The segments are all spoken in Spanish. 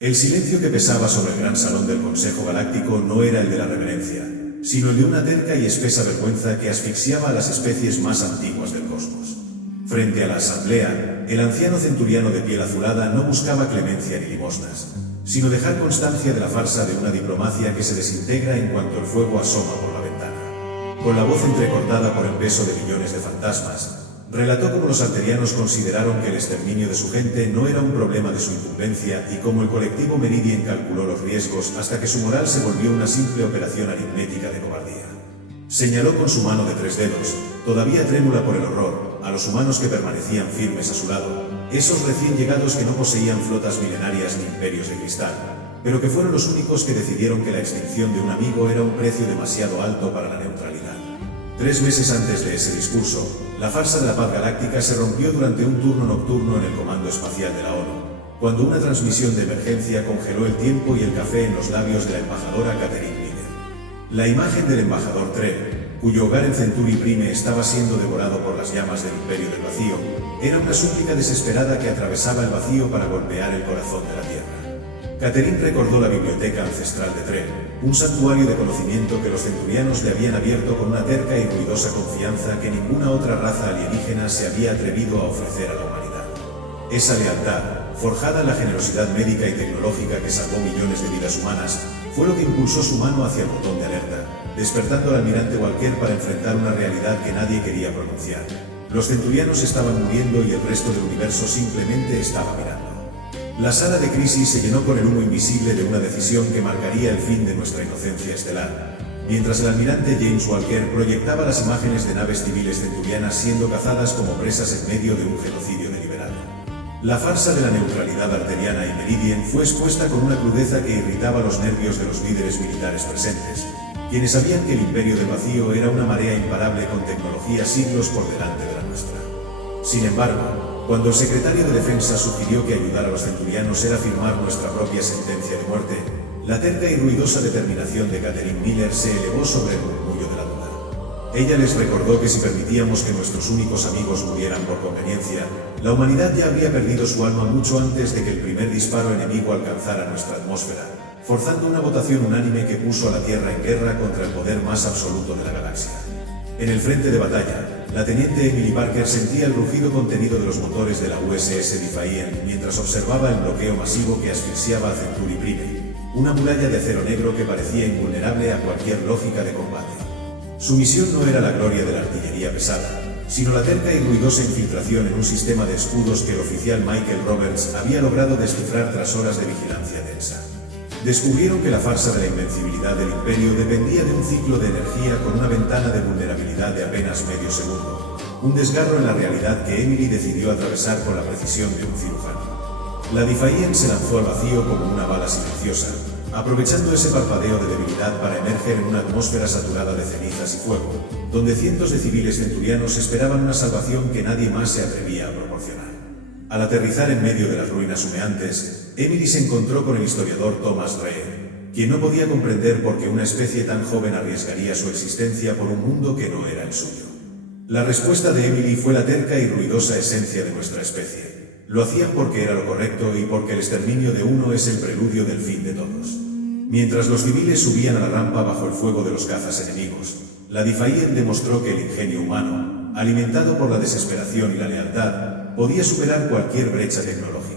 El silencio que pesaba sobre el gran salón del Consejo Galáctico no era el de la reverencia, sino el de una terca y espesa vergüenza que asfixiaba a las especies más antiguas del cosmos. Frente a la asamblea, el anciano centuriano de piel azulada no buscaba clemencia ni limosnas, sino dejar constancia de la farsa de una diplomacia que se desintegra en cuanto el fuego asoma por la ventana. Con la voz entrecortada por el peso de millones de fantasmas, relató cómo los alterianos consideraron que el exterminio de su gente no era un problema de su incumbencia y cómo el colectivo Meridian calculó los riesgos hasta que su moral se volvió una simple operación aritmética de cobardía. Señaló con su mano de 3 dedos, todavía trémula por el horror, a los humanos que permanecían firmes a su lado, esos recién llegados que no poseían flotas milenarias ni imperios de cristal, pero que fueron los únicos que decidieron que la extinción de un amigo era un precio demasiado alto para la neutralidad. 3 meses antes de ese discurso, la farsa de la paz galáctica se rompió durante un turno nocturno en el Comando Espacial de la ONU, cuando una transmisión de emergencia congeló el tiempo y el café en los labios de la embajadora Catherine Miller. La imagen del embajador Trell, cuyo hogar en Centuri Prime estaba siendo devorado por las llamas del Imperio del Vacío, era una súplica desesperada que atravesaba el vacío para golpear el corazón de la Tierra. Catherine recordó la biblioteca ancestral de Trell, un santuario de conocimiento que los centurianos le habían abierto con una terca y ruidosa confianza que ninguna otra raza alienígena se había atrevido a ofrecer a la humanidad. Esa lealtad, forjada en la generosidad médica y tecnológica que salvó millones de vidas humanas, fue lo que impulsó su mano hacia el botón de alerta, despertando al almirante Walker para enfrentar una realidad que nadie quería pronunciar. Los centurianos estaban muriendo y el resto del universo simplemente estaba mirando. La sala de crisis se llenó con el humo invisible de una decisión que marcaría el fin de nuestra inocencia estelar, mientras el almirante James Walker proyectaba las imágenes de naves civiles centurianas siendo cazadas como presas en medio de un genocidio deliberado. La farsa de la neutralidad arteriana y Meridian fue expuesta con una crudeza que irritaba los nervios de los líderes militares presentes, quienes sabían que el Imperio del Vacío era una marea imparable con tecnología siglos por delante de la nuestra. Sin embargo, cuando el secretario de Defensa sugirió que ayudar a los centurianos era firmar nuestra propia sentencia de muerte, la terca y ruidosa determinación de Catherine Miller se elevó sobre el murmullo de la duda. Ella les recordó que si permitíamos que nuestros únicos amigos murieran por conveniencia, la humanidad ya habría perdido su alma mucho antes de que el primer disparo enemigo alcanzara nuestra atmósfera, forzando una votación unánime que puso a la Tierra en guerra contra el poder más absoluto de la galaxia. En el frente de batalla, la teniente Emily Parker sentía el rugido contenido de los motores de la USS Defiant mientras observaba el bloqueo masivo que asfixiaba a Centuri Prime, una muralla de acero negro que parecía invulnerable a cualquier lógica de combate. Su misión no era la gloria de la artillería pesada, sino la terca y ruidosa infiltración en un sistema de escudos que el oficial Michael Roberts había logrado descifrar tras horas de vigilancia tensa. Descubrieron que la farsa de la invencibilidad del Imperio dependía de un ciclo de energía con una ventana de vulnerabilidad de apenas medio segundo, un desgarro en la realidad que Emily decidió atravesar con la precisión de un cirujano. La Defiant se lanzó al vacío como una bala silenciosa, aprovechando ese parpadeo de debilidad para emerger en una atmósfera saturada de cenizas y fuego, donde cientos de civiles centurianos esperaban una salvación que nadie más se atrevía a proporcionar. Al aterrizar en medio de las ruinas humeantes, Emily se encontró con el historiador Thomas Reed, quien no podía comprender por qué una especie tan joven arriesgaría su existencia por un mundo que no era el suyo. La respuesta de Emily fue la terca y ruidosa esencia de nuestra especie. Lo hacían porque era lo correcto y porque el exterminio de uno es el preludio del fin de todos. Mientras los civiles subían a la rampa bajo el fuego de los cazas enemigos, la Defiant demostró que el ingenio humano, alimentado por la desesperación y la lealtad, podía superar cualquier brecha tecnológica.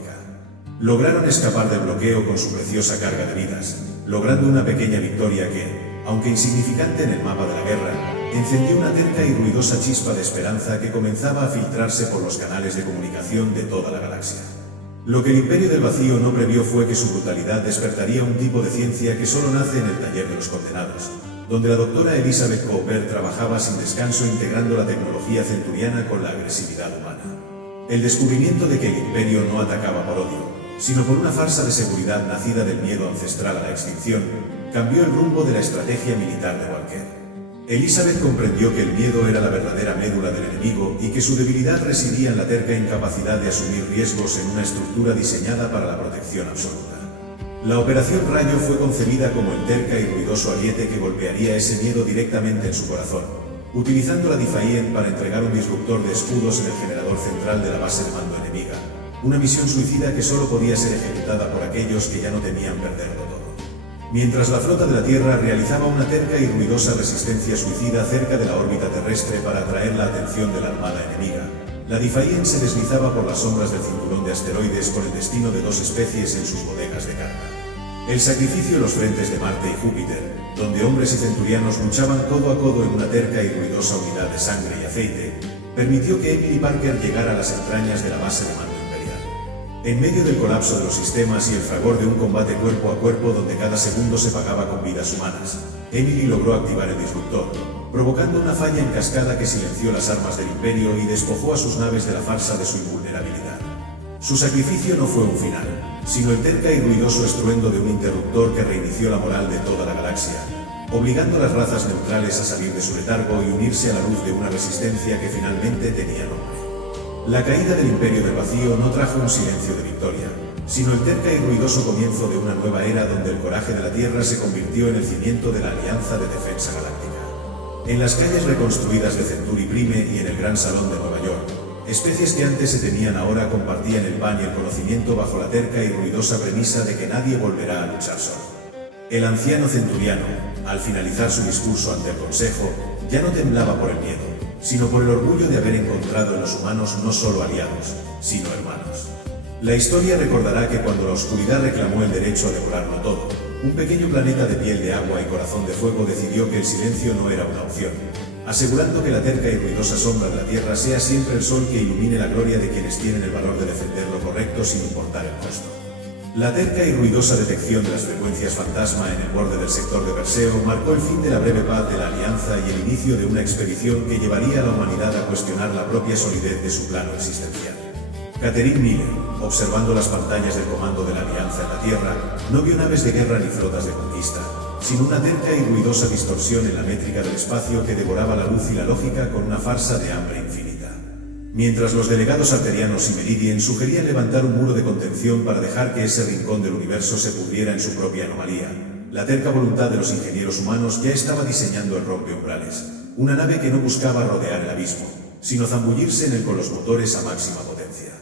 Lograron escapar del bloqueo con su preciosa carga de vidas, logrando una pequeña victoria que, aunque insignificante en el mapa de la guerra, encendió una terca y ruidosa chispa de esperanza que comenzaba a filtrarse por los canales de comunicación de toda la galaxia. Lo que el Imperio del Vacío no previó fue que su brutalidad despertaría un tipo de ciencia que solo nace en el taller de los condenados, donde la doctora Elizabeth Cooper trabajaba sin descanso integrando la tecnología centuriana con la agresividad humana. El descubrimiento de que el Imperio no atacaba por odio, sino por una farsa de seguridad nacida del miedo ancestral a la extinción, cambió el rumbo de la estrategia militar de Walker. Elizabeth comprendió que el miedo era la verdadera médula del enemigo y que su debilidad residía en la terca incapacidad de asumir riesgos en una estructura diseñada para la protección absoluta. La Operación Rayo fue concebida como el terca y ruidoso ariete que golpearía ese miedo directamente en su corazón, utilizando la Defiant para entregar un disruptor de escudos en el generador central de la base de mando enemiga, una misión suicida que solo podía ser ejecutada por aquellos que ya no temían perderlo todo. Mientras la flota de la Tierra realizaba una terca y ruidosa resistencia suicida cerca de la órbita terrestre para atraer la atención de la armada enemiga, la Defiant se deslizaba por las sombras del cinturón de asteroides con el destino de 2 especies en sus bodegas de carga. El sacrificio en los frentes de Marte y Júpiter, donde hombres y centurianos luchaban codo a codo en una terca y ruidosa unidad de sangre y aceite, permitió que Emily Parker llegara a las entrañas de la base de mando imperial. En medio del colapso de los sistemas y el fragor de un combate cuerpo a cuerpo donde cada segundo se pagaba con vidas humanas, Emily logró activar el disruptor, provocando una falla en cascada que silenció las armas del Imperio y despojó a sus naves de la farsa de su invulnerabilidad. Su sacrificio no fue un final, sino el terca y ruidoso estruendo de un interruptor que reinició la moral de toda la galaxia, obligando a las razas neutrales a salir de su letargo y unirse a la luz de una resistencia que finalmente tenía nombre. La caída del Imperio del Vacío no trajo un silencio de victoria, sino el terca y ruidoso comienzo de una nueva era donde el coraje de la Tierra se convirtió en el cimiento de la Alianza de Defensa Galáctica. En las calles reconstruidas de Centuri Prime y en el Gran Salón de Nueva York, especies que antes se temían ahora compartían el pan y el conocimiento bajo la terca y ruidosa premisa de que nadie volverá a luchar solo. El anciano centuriano, al finalizar su discurso ante el Consejo, ya no temblaba por el miedo, sino por el orgullo de haber encontrado en los humanos no solo aliados, sino hermanos. La historia recordará que cuando la oscuridad reclamó el derecho a devorarlo todo, un pequeño planeta de piel de agua y corazón de fuego decidió que el silencio no era una opción, asegurando que la terca y ruidosa sombra de la Tierra sea siempre el sol que ilumine la gloria de quienes tienen el valor de defender lo correcto sin importar el costo. La terca y ruidosa detección de las frecuencias fantasma en el borde del sector de Perseo marcó el fin de la breve paz de la Alianza y el inicio de una expedición que llevaría a la humanidad a cuestionar la propia solidez de su plano existencial. Catherine Miller, observando las pantallas del comando de la Alianza en la Tierra, no vio naves de guerra ni flotas de conquista, sino una terca y ruidosa distorsión en la métrica del espacio que devoraba la luz y la lógica con una farsa de hambre infinita. Mientras los delegados arterianos y Meridian sugerían levantar un muro de contención para dejar que ese rincón del universo se pudriera en su propia anomalía, la terca voluntad de los ingenieros humanos ya estaba diseñando el rompeumbrales, una nave que no buscaba rodear el abismo, sino zambullirse en él con los motores a máxima potencia.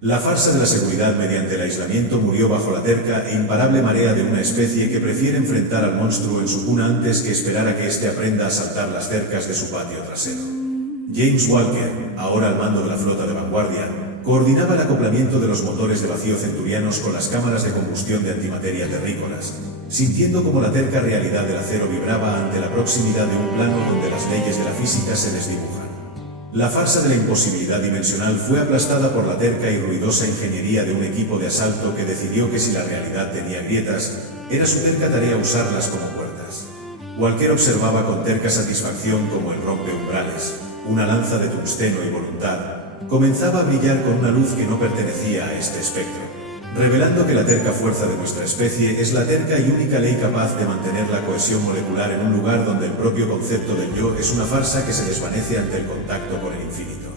La farsa de la seguridad mediante el aislamiento murió bajo la terca e imparable marea de una especie que prefiere enfrentar al monstruo en su cuna antes que esperar a que éste aprenda a saltar las cercas de su patio trasero. James Walker, ahora al mando de la flota de vanguardia, coordinaba el acoplamiento de los motores de vacío centurianos con las cámaras de combustión de antimateria terrícolas, sintiendo como la terca realidad del acero vibraba ante la proximidad de un plano donde las leyes de la física se desdibujan. La farsa de la imposibilidad dimensional fue aplastada por la terca y ruidosa ingeniería de un equipo de asalto que decidió que si la realidad tenía grietas, era su terca tarea usarlas como puertas. Walker observaba con terca satisfacción como el rompeumbrales, una lanza de tungsteno y voluntad, comenzaba a brillar con una luz que no pertenecía a este espectro, revelando que la terca fuerza de nuestra especie es la terca y única ley capaz de mantener la cohesión molecular en un lugar donde el propio concepto del yo es una farsa que se desvanece ante el contacto con el infinito.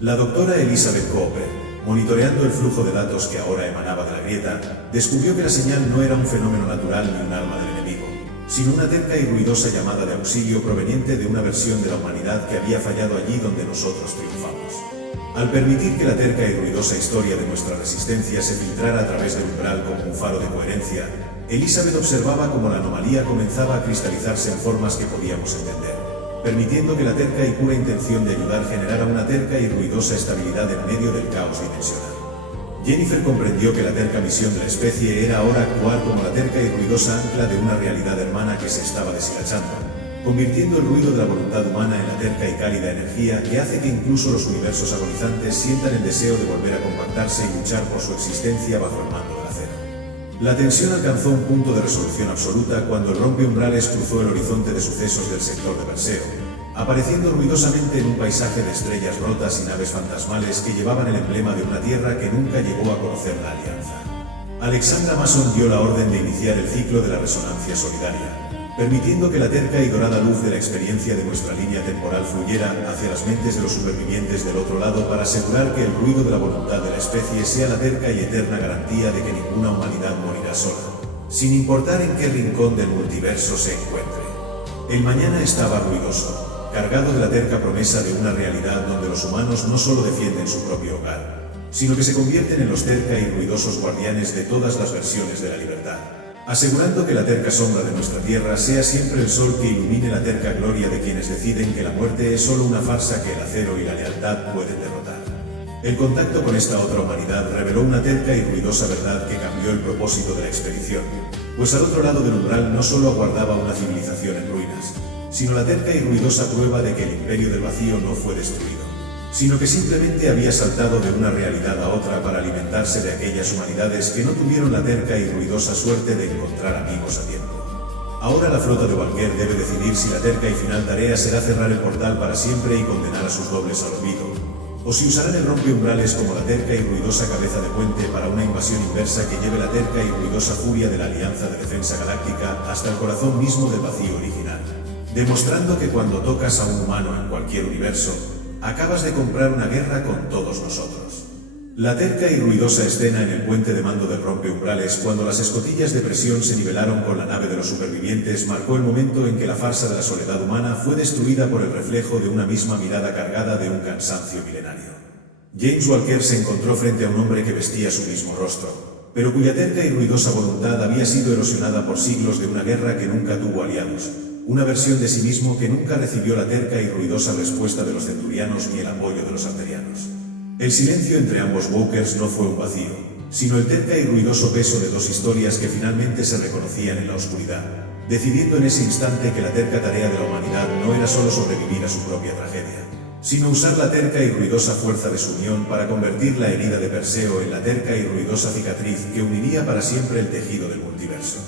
La doctora Elizabeth Cooper, monitoreando el flujo de datos que ahora emanaba de la grieta, descubrió que la señal no era un fenómeno natural ni un arma del enemigo, sino una terca y ruidosa llamada de auxilio proveniente de una versión de la humanidad que había fallado allí donde nosotros triunfamos. Al permitir que la terca y ruidosa historia de nuestra resistencia se filtrara a través del umbral como un faro de coherencia, Elizabeth observaba cómo la anomalía comenzaba a cristalizarse en formas que podíamos entender, permitiendo que la terca y pura intención de ayudar generara una terca y ruidosa estabilidad en medio del caos dimensional. Jennifer comprendió que la terca misión de la especie era ahora actuar como la terca y ruidosa ancla de una realidad hermana que se estaba deshilachando, convirtiendo el ruido de la voluntad humana en la terca y cálida energía que hace que incluso los universos agonizantes sientan el deseo de volver a compactarse y luchar por su existencia bajo el mando del acero. La tensión alcanzó un punto de resolución absoluta cuando el rompeumbrales cruzó el horizonte de sucesos del sector de Perseo, apareciendo ruidosamente en un paisaje de estrellas rotas y naves fantasmales que llevaban el emblema de una tierra que nunca llegó a conocer la Alianza. Alexandra Mason dio la orden de iniciar el ciclo de la resonancia solidaria, permitiendo que la terca y dorada luz de la experiencia de nuestra línea temporal fluyera hacia las mentes de los supervivientes del otro lado para asegurar que el ruido de la voluntad de la especie sea la terca y eterna garantía de que ninguna humanidad morirá sola, sin importar en qué rincón del multiverso se encuentre. El mañana estaba ruidoso, cargado de la terca promesa de una realidad donde los humanos no solo defienden su propio hogar, sino que se convierten en los terca y ruidosos guardianes de todas las versiones de la libertad, asegurando que la terca sombra de nuestra tierra sea siempre el sol que ilumine la terca gloria de quienes deciden que la muerte es solo una farsa que el acero y la lealtad pueden derrotar. El contacto con esta otra humanidad reveló una terca y ruidosa verdad que cambió el propósito de la expedición, pues al otro lado del umbral no solo aguardaba una civilización en ruinas, sino la terca y ruidosa prueba de que el imperio del vacío no fue destruido, sino que simplemente había saltado de una realidad a otra para alimentarse de aquellas humanidades que no tuvieron la terca y ruidosa suerte de encontrar amigos a tiempo. Ahora la flota de Walker debe decidir si la terca y final tarea será cerrar el portal para siempre y condenar a sus dobles al olvido, o si usarán el rompeumbrales como la terca y ruidosa cabeza de puente para una invasión inversa que lleve la terca y ruidosa furia de la Alianza de Defensa Galáctica hasta el corazón mismo del vacío original, demostrando que cuando tocas a un humano en cualquier universo, acabas de comprar una guerra con todos nosotros. La terca y ruidosa escena en el puente de mando del rompeumbrales cuando las escotillas de presión se nivelaron con la nave de los supervivientes marcó el momento en que la farsa de la soledad humana fue destruida por el reflejo de una misma mirada cargada de un cansancio milenario. James Walker se encontró frente a un hombre que vestía su mismo rostro, pero cuya terca y ruidosa voluntad había sido erosionada por siglos de una guerra que nunca tuvo aliados, una versión de sí mismo que nunca recibió la terca y ruidosa respuesta de los centurianos ni el apoyo de los arterianos. El silencio entre ambos Walkers no fue un vacío, sino el terca y ruidoso peso de dos historias que finalmente se reconocían en la oscuridad, decidiendo en ese instante que la terca tarea de la humanidad no era solo sobrevivir a su propia tragedia, sino usar la terca y ruidosa fuerza de su unión para convertir la herida de Perseo en la terca y ruidosa cicatriz que uniría para siempre el tejido del multiverso.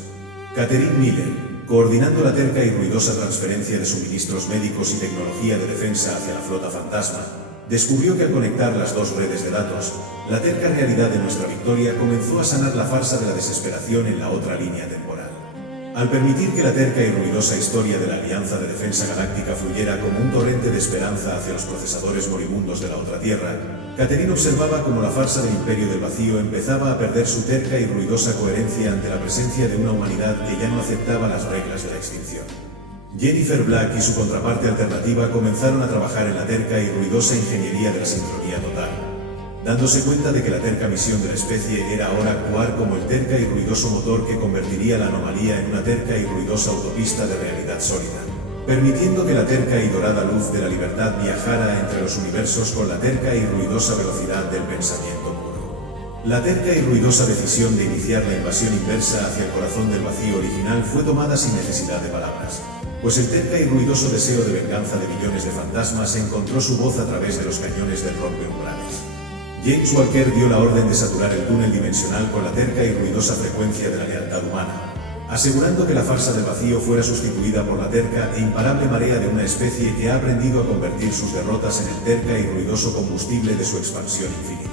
Catherine Miller, coordinando la terca y ruidosa transferencia de suministros médicos y tecnología de defensa hacia la flota fantasma, descubrió que al conectar las dos redes de datos, la terca realidad de nuestra victoria comenzó a sanar la farsa de la desesperación en la otra línea temporal. Al permitir que la terca y ruidosa historia de la Alianza de Defensa Galáctica fluyera como un torrente de esperanza hacia los procesadores moribundos de la otra Tierra, Catherine observaba cómo la farsa del Imperio del Vacío empezaba a perder su terca y ruidosa coherencia ante la presencia de una humanidad que ya no aceptaba las reglas de la extinción. Jennifer Black y su contraparte alternativa comenzaron a trabajar en la terca y ruidosa ingeniería de la sincronía total, dándose cuenta de que la terca misión de la especie era ahora actuar como el terca y ruidoso motor que convertiría la anomalía en una terca y ruidosa autopista de realidad sólida, permitiendo que la terca y dorada luz de la libertad viajara entre los universos con la terca y ruidosa velocidad del pensamiento puro. La terca y ruidosa decisión de iniciar la invasión inversa hacia el corazón del vacío original fue tomada sin necesidad de palabras, pues el terca y ruidoso deseo de venganza de millones de fantasmas encontró su voz a través de los cañones del rompeumbrales. James Walker dio la orden de saturar el túnel dimensional con la terca y ruidosa frecuencia de la lealtad humana, asegurando que la farsa del vacío fuera sustituida por la terca e imparable marea de una especie que ha aprendido a convertir sus derrotas en el terca y ruidoso combustible de su expansión infinita.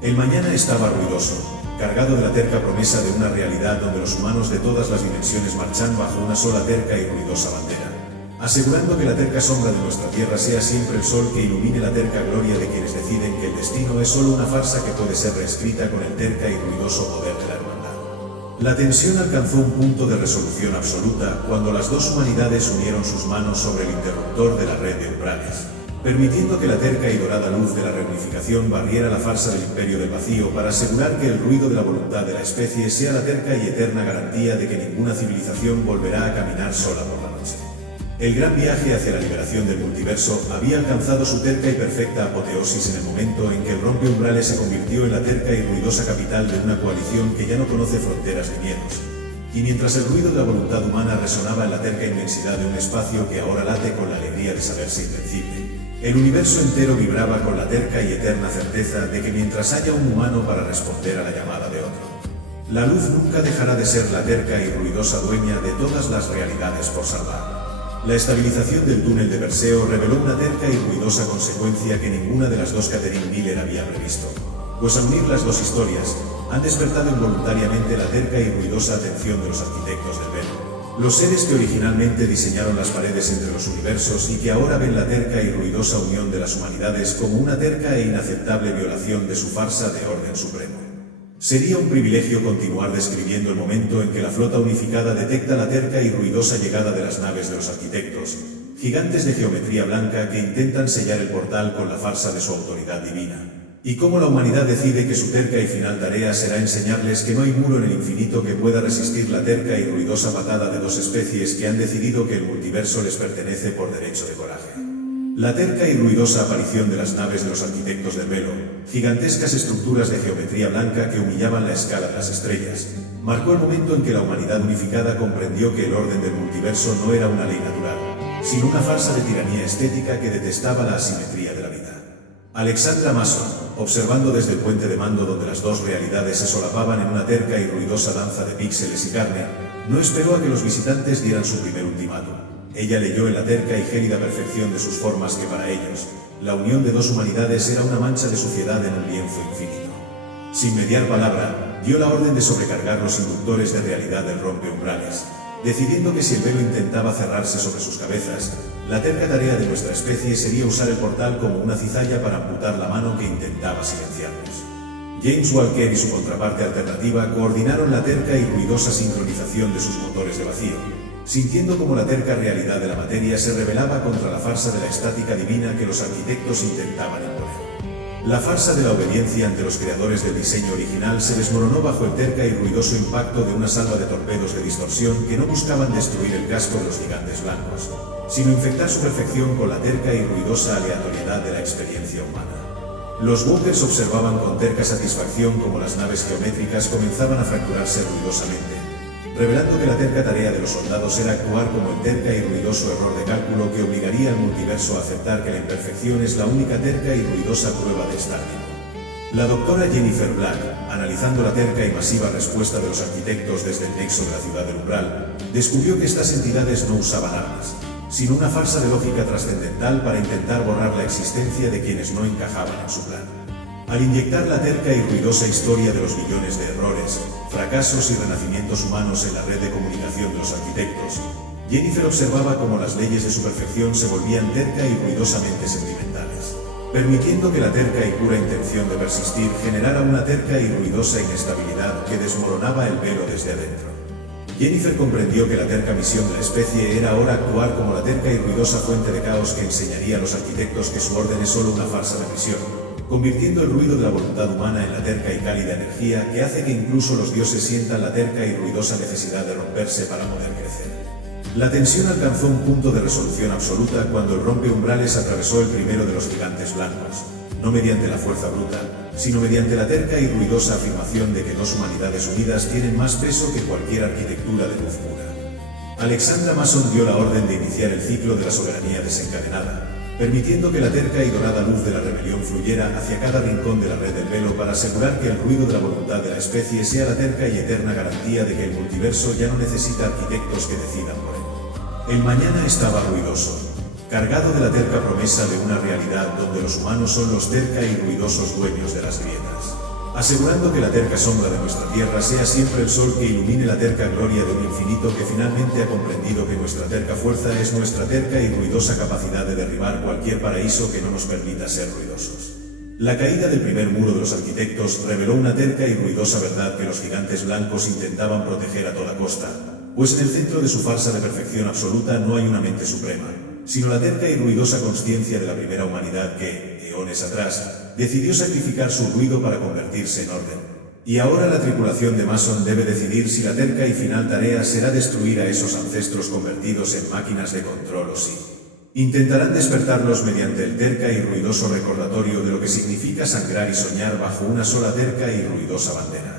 El mañana estaba ruidoso, cargado de la terca promesa de una realidad donde los humanos de todas las dimensiones marchan bajo una sola terca y ruidosa bandera, asegurando que la terca sombra de nuestra tierra sea siempre el sol que ilumine la terca gloria de quienes deciden que el destino es solo una farsa que puede ser reescrita con el terca y ruidoso poder de la hermandad. La tensión alcanzó un punto de resolución absoluta cuando las dos humanidades unieron sus manos sobre el interruptor de la red de umbrales, permitiendo que la terca y dorada luz de la reunificación barriera la farsa del Imperio del Vacío para asegurar que el ruido de la voluntad de la especie sea la terca y eterna garantía de que ninguna civilización volverá a caminar sola por la noche. El gran viaje hacia la liberación del multiverso había alcanzado su terca y perfecta apoteosis en el momento en que el rompeumbrales se convirtió en la terca y ruidosa capital de una coalición que ya no conoce fronteras ni miedos. Y mientras el ruido de la voluntad humana resonaba en la terca inmensidad de un espacio que ahora late con la alegría de saberse invencible, el universo entero vibraba con la terca y eterna certeza de que mientras haya un humano para responder a la llamada de otro, la luz nunca dejará de ser la terca y ruidosa dueña de todas las realidades por salvar. La estabilización del túnel de Perseo reveló una terca y ruidosa consecuencia que ninguna de las dos Catherine Miller había previsto, pues al unir las dos historias, han despertado involuntariamente la terca y ruidosa atención de los arquitectos del velo, los seres que originalmente diseñaron las paredes entre los universos y que ahora ven la terca y ruidosa unión de las humanidades como una terca e inaceptable violación de su farsa de orden supremo. Sería un privilegio continuar describiendo el momento en que la flota unificada detecta la terca y ruidosa llegada de las naves de los arquitectos, gigantes de geometría blanca que intentan sellar el portal con la farsa de su autoridad divina. y cómo la humanidad decide que su terca y final tarea será enseñarles que no hay muro en el infinito que pueda resistir la terca y ruidosa patada de dos especies que han decidido que el multiverso les pertenece por derecho de coraje. La terca y ruidosa aparición de las naves de los arquitectos del velo, gigantescas estructuras de geometría blanca que humillaban la escala de las estrellas, marcó el momento en que la humanidad unificada comprendió que el orden del multiverso no era una ley natural, sino una farsa de tiranía estética que detestaba la asimetría de la vida. Alexandra Mason, observando desde el puente de mando donde las dos realidades se solapaban en una terca y ruidosa danza de píxeles y carne, no esperó a que los visitantes dieran su primer ultimátum. Ella leyó en la terca y gélida perfección de sus formas que para ellos, la unión de dos humanidades era una mancha de suciedad en un lienzo infinito. Sin mediar palabra, dio la orden de sobrecargar los inductores de realidad del rompeumbrales, decidiendo que si el velo intentaba cerrarse sobre sus cabezas, la terca tarea de nuestra especie sería usar el portal como una cizalla para amputar la mano que intentaba silenciarnos. James Walker y su contraparte alternativa coordinaron la terca y ruidosa sincronización de sus motores de vacío, sintiendo como la terca realidad de la materia se rebelaba contra la farsa de la estática divina que los arquitectos intentaban imponer. La farsa de la obediencia ante los creadores del diseño original se desmoronó bajo el terca y ruidoso impacto de una salva de torpedos de distorsión que no buscaban destruir el casco de los gigantes blancos, sino infectar su perfección con la terca y ruidosa aleatoriedad de la experiencia humana. Los Walkers observaban con terca satisfacción cómo las naves geométricas comenzaban a fracturarse ruidosamente, revelando que la terca tarea de los soldados era actuar como el terca y ruidoso error de cálculo que obligaría al multiverso a aceptar que la imperfección es la única terca y ruidosa prueba de estar vivo. La doctora Jennifer Black, analizando la terca y masiva respuesta de los arquitectos desde el nexo de la ciudad del umbral, descubrió que estas entidades no usaban armas, sino una farsa de lógica trascendental para intentar borrar la existencia de quienes no encajaban en su plan. Al inyectar la terca y ruidosa historia de los millones de errores, fracasos y renacimientos humanos en la red de comunicación de los arquitectos, Jennifer observaba cómo las leyes de su perfección se volvían terca y ruidosamente sentimentales, permitiendo que la terca y pura intención de persistir generara una terca y ruidosa inestabilidad que desmoronaba el velo desde adentro. Jennifer comprendió que la terca misión de la especie era ahora actuar como la terca y ruidosa fuente de caos que enseñaría a los arquitectos que su orden es solo una farsa de prisión, convirtiendo el ruido de la voluntad humana en la terca y cálida energía que hace que incluso los dioses sientan la terca y ruidosa necesidad de romperse para poder crecer. La tensión alcanzó un punto de resolución absoluta cuando el rompeumbrales atravesó el primero de los gigantes blancos, no mediante la fuerza bruta, sino mediante la terca y ruidosa afirmación de que dos humanidades unidas tienen más peso que cualquier arquitectura de luz pura. Alexandra Mason dio la orden de iniciar el ciclo de la soberanía desencadenada, permitiendo que la terca y dorada luz de la rebelión fluyera hacia cada rincón de la red del velo para asegurar que el ruido de la voluntad de la especie sea la terca y eterna garantía de que el multiverso ya no necesita arquitectos que decidan por él. El mañana estaba ruidoso, cargado de la terca promesa de una realidad donde los humanos son los terca y ruidosos dueños de las grietas, asegurando que la terca sombra de nuestra tierra sea siempre el sol que ilumine la terca gloria de un infinito que finalmente ha comprendido que nuestra terca fuerza es nuestra terca y ruidosa capacidad de derribar cualquier paraíso que no nos permita ser ruidosos. La caída del primer muro de los arquitectos reveló una terca y ruidosa verdad que los gigantes blancos intentaban proteger a toda costa, pues en el centro de su farsa de perfección absoluta no hay una mente suprema, sino la terca y ruidosa consciencia de la primera humanidad que, eones atrás, decidió sacrificar su ruido para convertirse en orden. Y ahora la tripulación de Mason debe decidir si la terca y final tarea será destruir a esos ancestros convertidos en máquinas de control o si intentarán despertarlos mediante el terca y ruidoso recordatorio de lo que significa sangrar y soñar bajo una sola terca y ruidosa bandera.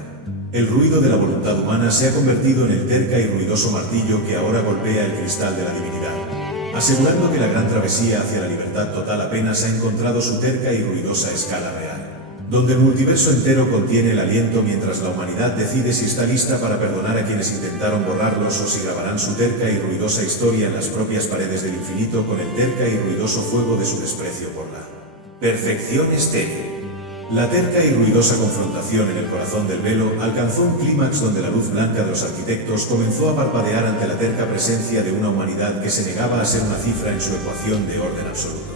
El ruido de la voluntad humana se ha convertido en el terca y ruidoso martillo que ahora golpea el cristal de la divinidad, asegurando que la gran travesía hacia la libertad total apenas ha encontrado su terca y ruidosa escala real, donde el multiverso entero contiene el aliento mientras la humanidad decide si está lista para perdonar a quienes intentaron borrarlos o si grabarán su terca y ruidosa historia en las propias paredes del infinito con el terca y ruidoso fuego de su desprecio por la perfección estéril. La terca y ruidosa confrontación en el corazón del velo alcanzó un clímax donde la luz blanca de los arquitectos comenzó a parpadear ante la terca presencia de una humanidad que se negaba a ser una cifra en su ecuación de orden absoluto.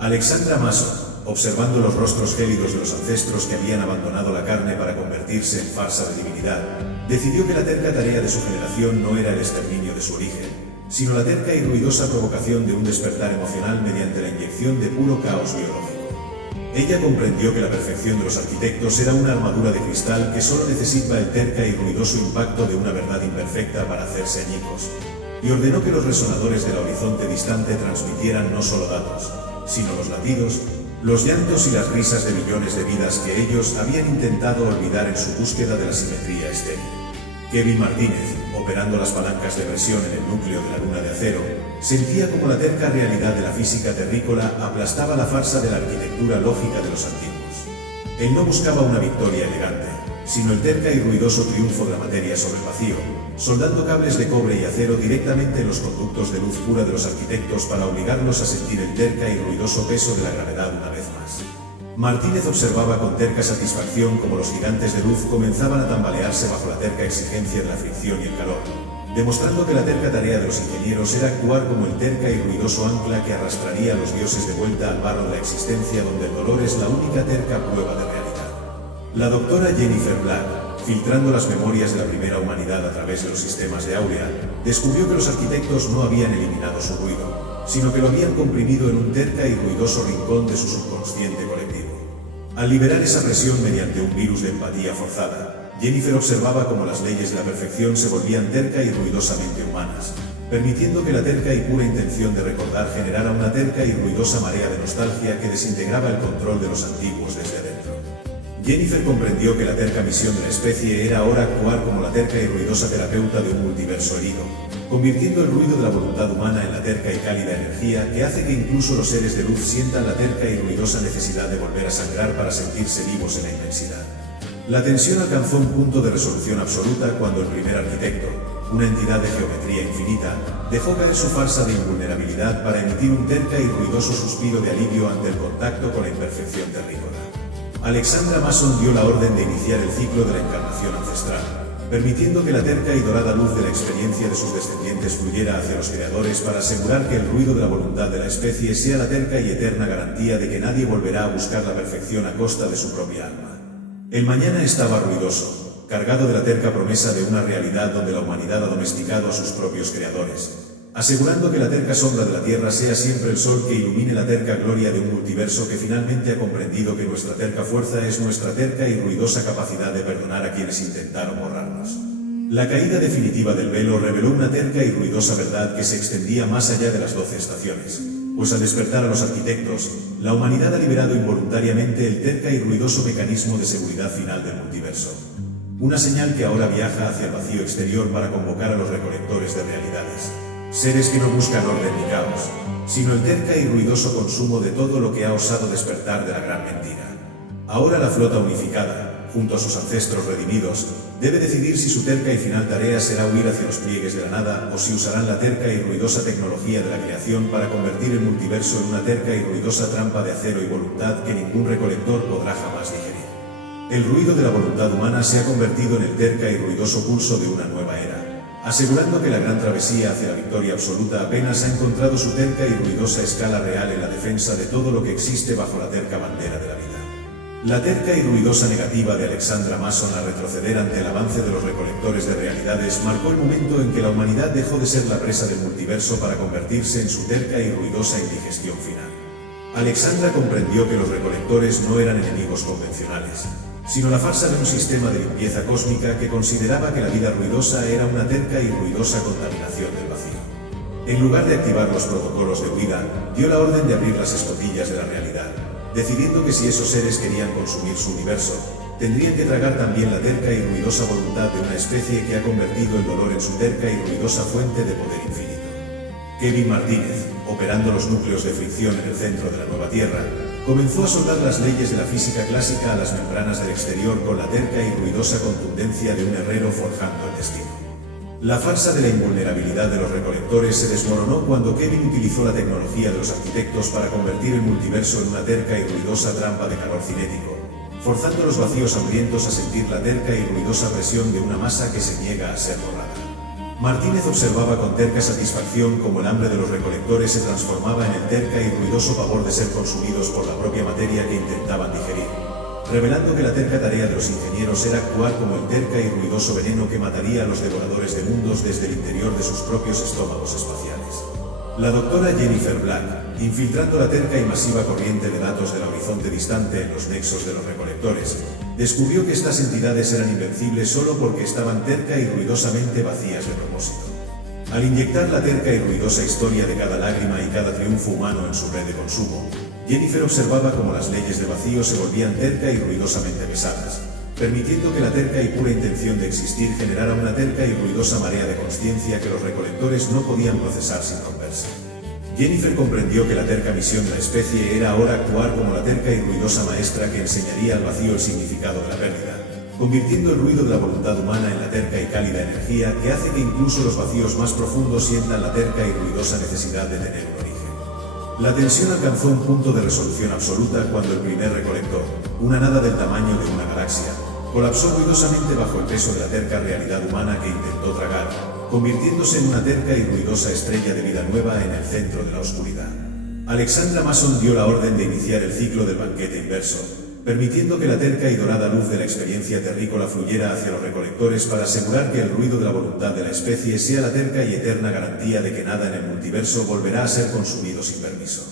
Alexandra Mason, observando los rostros gélidos de los ancestros que habían abandonado la carne para convertirse en farsa de divinidad, decidió que la terca tarea de su generación no era el exterminio de su origen, sino la terca y ruidosa provocación de un despertar emocional mediante la inyección de puro caos biológico. Ella comprendió que la perfección de los arquitectos era una armadura de cristal que solo necesitaba el terca y ruidoso impacto de una verdad imperfecta para hacerse añicos, y ordenó que los resonadores del horizonte distante transmitieran no solo datos, sino los latidos, los llantos y las risas de millones de vidas que ellos habían intentado olvidar en su búsqueda de la simetría estéril. Kevin Martínez, operando las palancas de presión en el núcleo de la luna de acero, sentía como la terca realidad de la física terrícola aplastaba la farsa de la arquitectura lógica de los antiguos. Él no buscaba una victoria elegante, sino el terca y ruidoso triunfo de la materia sobre el vacío, soldando cables de cobre y acero directamente en los conductos de luz pura de los arquitectos para obligarlos a sentir el terca y ruidoso peso de la gravedad una vez más. Martínez observaba con terca satisfacción cómo los gigantes de luz comenzaban a tambalearse bajo la terca exigencia de la fricción y el calor, demostrando que la terca tarea de los ingenieros era actuar como el terca y ruidoso ancla que arrastraría a los dioses de vuelta al barro de la existencia donde el dolor es la única terca prueba de realidad. La doctora Jennifer Black, filtrando las memorias de la primera humanidad a través de los sistemas de Aurea, descubrió que los arquitectos no habían eliminado su ruido, sino que lo habían comprimido en un terca y ruidoso rincón de su subconsciente colectivo. Al liberar esa presión mediante un virus de empatía forzada, Jennifer observaba cómo las leyes de la perfección se volvían terca y ruidosamente humanas, permitiendo que la terca y pura intención de recordar generara una terca y ruidosa marea de nostalgia que desintegraba el control de los antiguos desde dentro. Jennifer comprendió que la terca misión de la especie era ahora actuar como la terca y ruidosa terapeuta de un multiverso herido, convirtiendo el ruido de la voluntad humana en la terca y cálida energía que hace que incluso los seres de luz sientan la terca y ruidosa necesidad de volver a sangrar para sentirse vivos en la inmensidad. La tensión alcanzó un punto de resolución absoluta cuando el primer arquitecto, una entidad de geometría infinita, dejó caer su farsa de invulnerabilidad para emitir un terca y ruidoso suspiro de alivio ante el contacto con la imperfección terrícola. Alexandra Mason dio la orden de iniciar el ciclo de la encarnación ancestral, permitiendo que la terca y dorada luz de la experiencia de sus descendientes fluyera hacia los creadores para asegurar que el ruido de la voluntad de la especie sea la terca y eterna garantía de que nadie volverá a buscar la perfección a costa de su propia alma. El mañana estaba ruidoso, cargado de la terca promesa de una realidad donde la humanidad ha domesticado a sus propios creadores, asegurando que la terca sombra de la Tierra sea siempre el sol que ilumine la terca gloria de un multiverso que finalmente ha comprendido que nuestra terca fuerza es nuestra terca y ruidosa capacidad de perdonar a quienes intentaron borrarnos. La caída definitiva del velo reveló una terca y ruidosa verdad que se extendía más allá de las 12 estaciones, pues al despertar a los arquitectos, la humanidad ha liberado involuntariamente el terca y ruidoso mecanismo de seguridad final del multiverso. Una señal que ahora viaja hacia el vacío exterior para convocar a los recolectores de realidades. Seres que no buscan orden ni caos, sino el terca y ruidoso consumo de todo lo que ha osado despertar de la gran mentira. Ahora la flota unificada, junto a sus ancestros redimidos, debe decidir si su terca y final tarea será huir hacia los pliegues de la nada o si usarán la terca y ruidosa tecnología de la creación para convertir el multiverso en una terca y ruidosa trampa de acero y voluntad que ningún recolector podrá jamás digerir. El ruido de la voluntad humana se ha convertido en el terca y ruidoso pulso de una nueva era, asegurando que la gran travesía hacia la victoria absoluta apenas ha encontrado su terca y ruidosa escala real en la defensa de todo lo que existe bajo la terca bandera de la vida. La terca y ruidosa negativa de Alexandra Mason a retroceder ante el avance de los recolectores de realidades marcó el momento en que la humanidad dejó de ser la presa del multiverso para convertirse en su terca y ruidosa indigestión final. Alexandra comprendió que los recolectores no eran enemigos convencionales, sino la farsa de un sistema de limpieza cósmica que consideraba que la vida ruidosa era una terca y ruidosa contaminación del vacío. En lugar de activar los protocolos de huida, dio la orden de abrir las escotillas de la realidad, decidiendo que si esos seres querían consumir su universo, tendrían que tragar también la terca y ruidosa voluntad de una especie que ha convertido el dolor en su terca y ruidosa fuente de poder infinito. Kevin Martínez, operando los núcleos de fricción en el centro de la nueva Tierra, comenzó a soldar las leyes de la física clásica a las membranas del exterior con la terca y ruidosa contundencia de un herrero forjando el destino. La farsa de la invulnerabilidad de los recolectores se desmoronó cuando Kevin utilizó la tecnología de los arquitectos para convertir el multiverso en una terca y ruidosa trampa de calor cinético, forzando a los vacíos hambrientos a sentir la terca y ruidosa presión de una masa que se niega a ser borrada. Martínez observaba con terca satisfacción cómo el hambre de los recolectores se transformaba en el terca y ruidoso pavor de ser consumidos por la propia materia que intentaban digerir, revelando que la terca tarea de los ingenieros era actuar como el terca y ruidoso veneno que mataría a los devoradores de mundos desde el interior de sus propios estómagos espaciales. La doctora Jennifer Black, infiltrando la terca y masiva corriente de datos del horizonte distante en los nexos de los recolectores, descubrió que estas entidades eran invencibles solo porque estaban terca y ruidosamente vacías de propósito. Al inyectar la terca y ruidosa historia de cada lágrima y cada triunfo humano en su red de consumo, Jennifer observaba cómo las leyes de vacío se volvían terca y ruidosamente pesadas, permitiendo que la terca y pura intención de existir generara una terca y ruidosa marea de consciencia que los recolectores no podían procesar sin romperse. Jennifer comprendió que la terca misión de la especie era ahora actuar como la terca y ruidosa maestra que enseñaría al vacío el significado de la pérdida, convirtiendo el ruido de la voluntad humana en la terca y cálida energía que hace que incluso los vacíos más profundos sientan la terca y ruidosa necesidad de tener un origen. La tensión alcanzó un punto de resolución absoluta cuando el primer recolector, una nada del tamaño de una galaxia, colapsó ruidosamente bajo el peso de la terca realidad humana que intentó tragar, convirtiéndose en una terca y ruidosa estrella de vida nueva en el centro de la oscuridad. Alexandra Mason dio la orden de iniciar el ciclo del banquete inverso, permitiendo que la terca y dorada luz de la experiencia terrícola fluyera hacia los recolectores para asegurar que el ruido de la voluntad de la especie sea la terca y eterna garantía de que nada en el multiverso volverá a ser consumido sin permiso.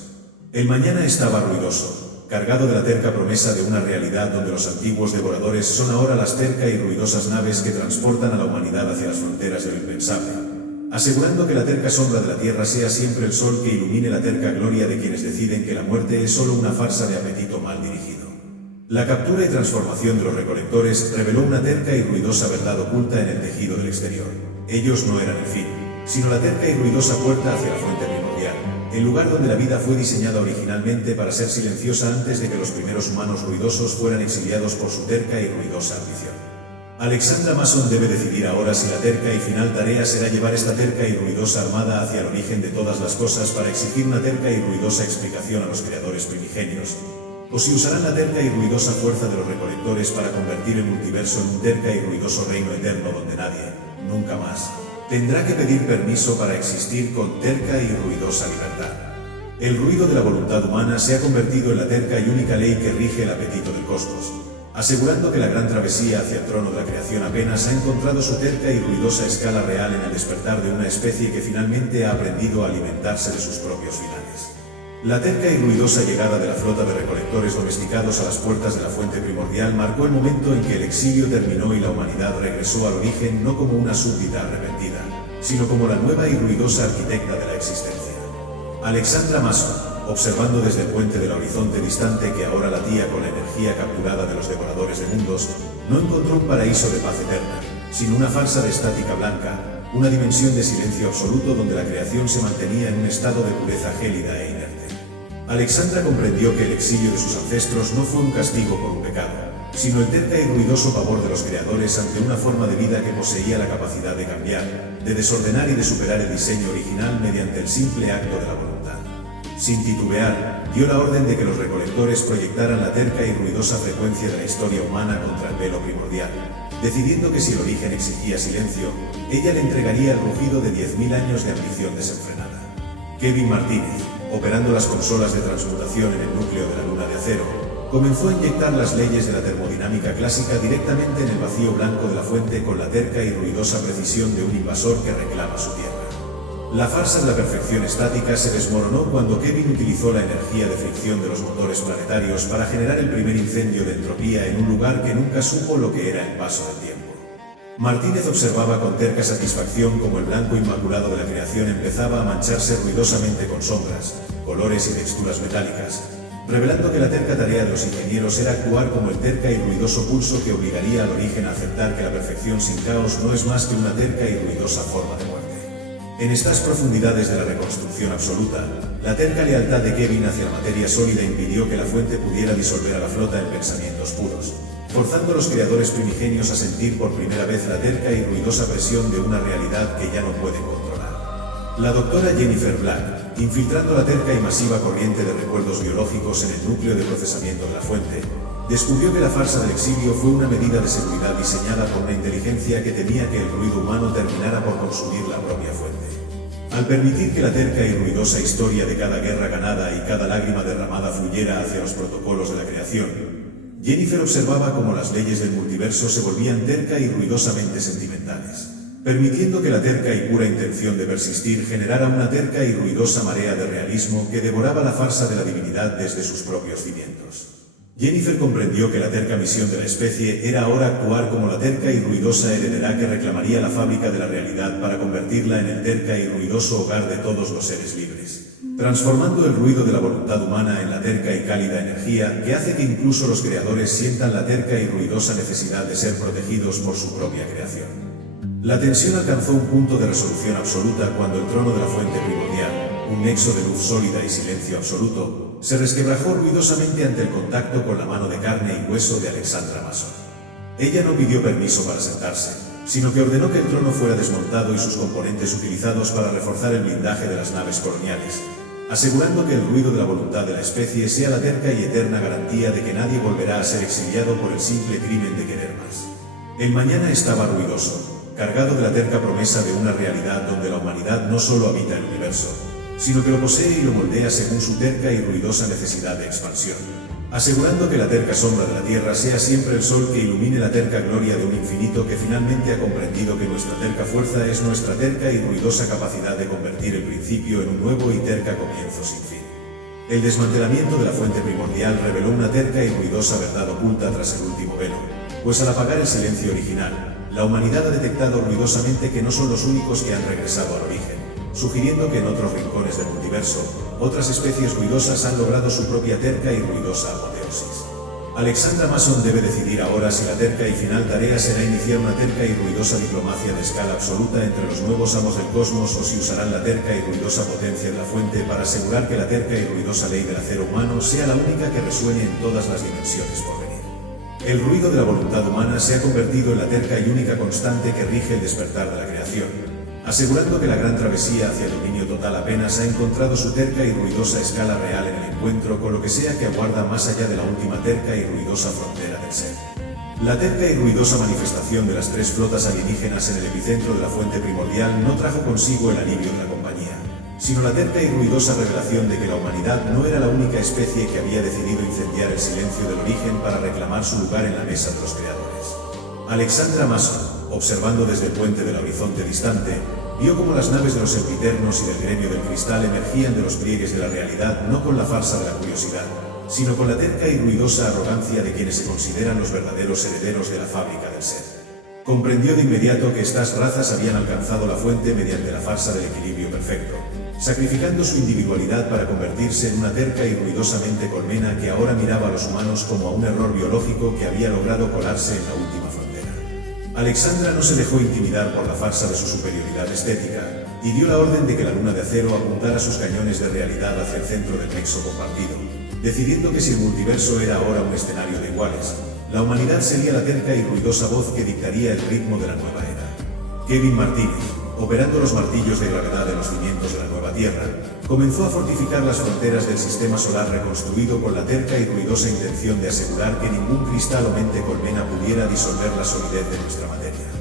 El mañana estaba ruidoso, cargado de la terca promesa de una realidad donde los antiguos devoradores son ahora las terca y ruidosas naves que transportan a la humanidad hacia las fronteras de lo impensable, asegurando que la terca sombra de la Tierra sea siempre el sol que ilumine la terca gloria de quienes deciden que la muerte es solo una farsa de apetito mal dirigido. La captura y transformación de los recolectores reveló una terca y ruidosa verdad oculta en el tejido del exterior. Ellos no eran el fin, sino la terca y ruidosa puerta hacia la fuente primordial, el lugar donde la vida fue diseñada originalmente para ser silenciosa antes de que los primeros humanos ruidosos fueran exiliados por su terca y ruidosa ambición. Alexandra Mason debe decidir ahora si la terca y final tarea será llevar esta terca y ruidosa armada hacia el origen de todas las cosas para exigir una terca y ruidosa explicación a los creadores primigenios, o si usarán la terca y ruidosa fuerza de los recolectores para convertir el multiverso en un terca y ruidoso reino eterno donde nadie, nunca más, tendrá que pedir permiso para existir con terca y ruidosa libertad. El ruido de la voluntad humana se ha convertido en la terca y única ley que rige el apetito del cosmos, asegurando que la gran travesía hacia el trono de la creación apenas ha encontrado su terca y ruidosa escala real en el despertar de una especie que finalmente ha aprendido a alimentarse de sus propios finales. La terca y ruidosa llegada de la flota de recolectores domesticados a las puertas de la fuente primordial marcó el momento en que el exilio terminó y la humanidad regresó al origen no como una súbdita arrepentida, sino como la nueva y ruidosa arquitecta de la existencia. Alexandra Mason, observando desde el puente del horizonte distante que ahora latía con la energía capturada de los devoradores de mundos, no encontró un paraíso de paz eterna, sino una falsa de estática blanca, una dimensión de silencio absoluto donde la creación se mantenía en un estado de pureza gélida e inerte. Alexandra comprendió que el exilio de sus ancestros no fue un castigo por un pecado, sino el terca y ruidoso pavor de los creadores ante una forma de vida que poseía la capacidad de cambiar, de desordenar y de superar el diseño original mediante el simple acto de la voluntad. Sin titubear, dio la orden de que los recolectores proyectaran la terca y ruidosa frecuencia de la historia humana contra el velo primordial, decidiendo que si el origen exigía silencio, ella le entregaría el rugido de 10.000 años de ambición desenfrenada. Kevin Martínez, operando las consolas de transmutación en el núcleo de la luna de acero, comenzó a inyectar las leyes de la termodinámica clásica directamente en el vacío blanco de la fuente con la terca y ruidosa precisión de un invasor que reclama su tierra. La farsa de la perfección estática se desmoronó cuando Kevin utilizó la energía de fricción de los motores planetarios para generar el primer incendio de entropía en un lugar que nunca supo lo que era el paso del tiempo. Martínez observaba con terca satisfacción cómo el blanco inmaculado de la creación empezaba a mancharse ruidosamente con sombras, colores y texturas metálicas, revelando que la terca tarea de los ingenieros era actuar como el terca y ruidoso pulso que obligaría al origen a aceptar que la perfección sin caos no es más que una terca y ruidosa forma de muerte. En estas profundidades de la reconstrucción absoluta, la terca lealtad de Kevin hacia la materia sólida impidió que la fuente pudiera disolver a la flota en pensamientos puros, forzando a los creadores primigenios a sentir por primera vez la terca y ruidosa presión de una realidad que ya no pueden controlar. La doctora Jennifer Black, infiltrando la terca y masiva corriente de recuerdos biológicos en el núcleo de procesamiento de la fuente, descubrió que la farsa del exilio fue una medida de seguridad diseñada por una inteligencia que temía que el ruido humano terminara por consumir la propia fuente. Al permitir que la terca y ruidosa historia de cada guerra ganada y cada lágrima derramada fluyera hacia los protocolos de la creación, Jennifer observaba cómo las leyes del multiverso se volvían terca y ruidosamente sentimentales. permitiendo que la terca y pura intención de persistir generara una terca y ruidosa marea de realismo que devoraba la farsa de la divinidad desde sus propios cimientos. Jennifer comprendió que la terca misión de la especie era ahora actuar como la terca y ruidosa heredera que reclamaría la fábrica de la realidad para convertirla en el terca y ruidoso hogar de todos los seres libres, transformando el ruido de la voluntad humana en la terca y cálida energía que hace que incluso los creadores sientan la terca y ruidosa necesidad de ser protegidos por su propia creación. La tensión alcanzó un punto de resolución absoluta cuando el trono de la fuente primordial, un nexo de luz sólida y silencio absoluto, se resquebrajó ruidosamente ante el contacto con la mano de carne y hueso de Alexandra Mason. Ella no pidió permiso para sentarse, sino que ordenó que el trono fuera desmontado y sus componentes utilizados para reforzar el blindaje de las naves coloniales, asegurando que el ruido de la voluntad de la especie sea la terca y eterna garantía de que nadie volverá a ser exiliado por el simple crimen de querer más. El mañana estaba ruidoso, cargado de la terca promesa de una realidad donde la humanidad no solo habita el universo, sino que lo posee y lo moldea según su terca y ruidosa necesidad de expansión, asegurando que la terca sombra de la Tierra sea siempre el sol que ilumine la terca gloria de un infinito que finalmente ha comprendido que nuestra terca fuerza es nuestra terca y ruidosa capacidad de convertir el principio en un nuevo y terca comienzo sin fin. El desmantelamiento de la fuente primordial reveló una terca y ruidosa verdad oculta tras el último velo, pues al apagar el silencio original, la humanidad ha detectado ruidosamente que no son los únicos que han regresado al origen, sugiriendo que en otros rincones del multiverso, otras especies ruidosas han logrado su propia terca y ruidosa apoteosis. Alexandra Mason debe decidir ahora si la terca y final tarea será iniciar una terca y ruidosa diplomacia de escala absoluta entre los nuevos amos del cosmos o si usarán la terca y ruidosa potencia de la fuente para asegurar que la terca y ruidosa ley del acero humano sea la única que resuene en todas las dimensiones por venir. El ruido de la voluntad humana se ha convertido en la terca y única constante que rige el despertar de la creación, asegurando que la gran travesía hacia el dominio total apenas ha encontrado su terca y ruidosa escala real en el encuentro con lo que sea que aguarda más allá de la última terca y ruidosa frontera del ser. La terca y ruidosa manifestación de las tres flotas alienígenas en el epicentro de la fuente primordial no trajo consigo el alivio de la compañía, sino la terca y ruidosa revelación de que la humanidad no era la única especie que había decidido incendiar el silencio del origen para reclamar su lugar en la mesa de los creadores. Alexandra Mason, observando desde el puente del horizonte distante, vio cómo las naves de los sempiternos y del gremio del cristal emergían de los pliegues de la realidad no con la farsa de la curiosidad, sino con la terca y ruidosa arrogancia de quienes se consideran los verdaderos herederos de la fábrica del ser. Comprendió de inmediato que estas razas habían alcanzado la fuente mediante la farsa del equilibrio perfecto, sacrificando su individualidad para convertirse en una terca y ruidosamente colmena que ahora miraba a los humanos como a un error biológico que había logrado colarse en la última frontera. Alexandra no se dejó intimidar por la farsa de su superioridad estética, y dio la orden de que la luna de acero apuntara sus cañones de realidad hacia el centro del nexo compartido, decidiendo que si el multiverso era ahora un escenario de iguales, la humanidad sería la terca y ruidosa voz que dictaría el ritmo de la nueva era. Kevin Martínez, operando los martillos de gravedad en los cimientos de la nueva Tierra, comenzó a fortificar las fronteras del sistema solar reconstruido con la terca y ruidosa intención de asegurar que ningún cristal o mente colmena pudiera disolver la solidez de nuestra materia.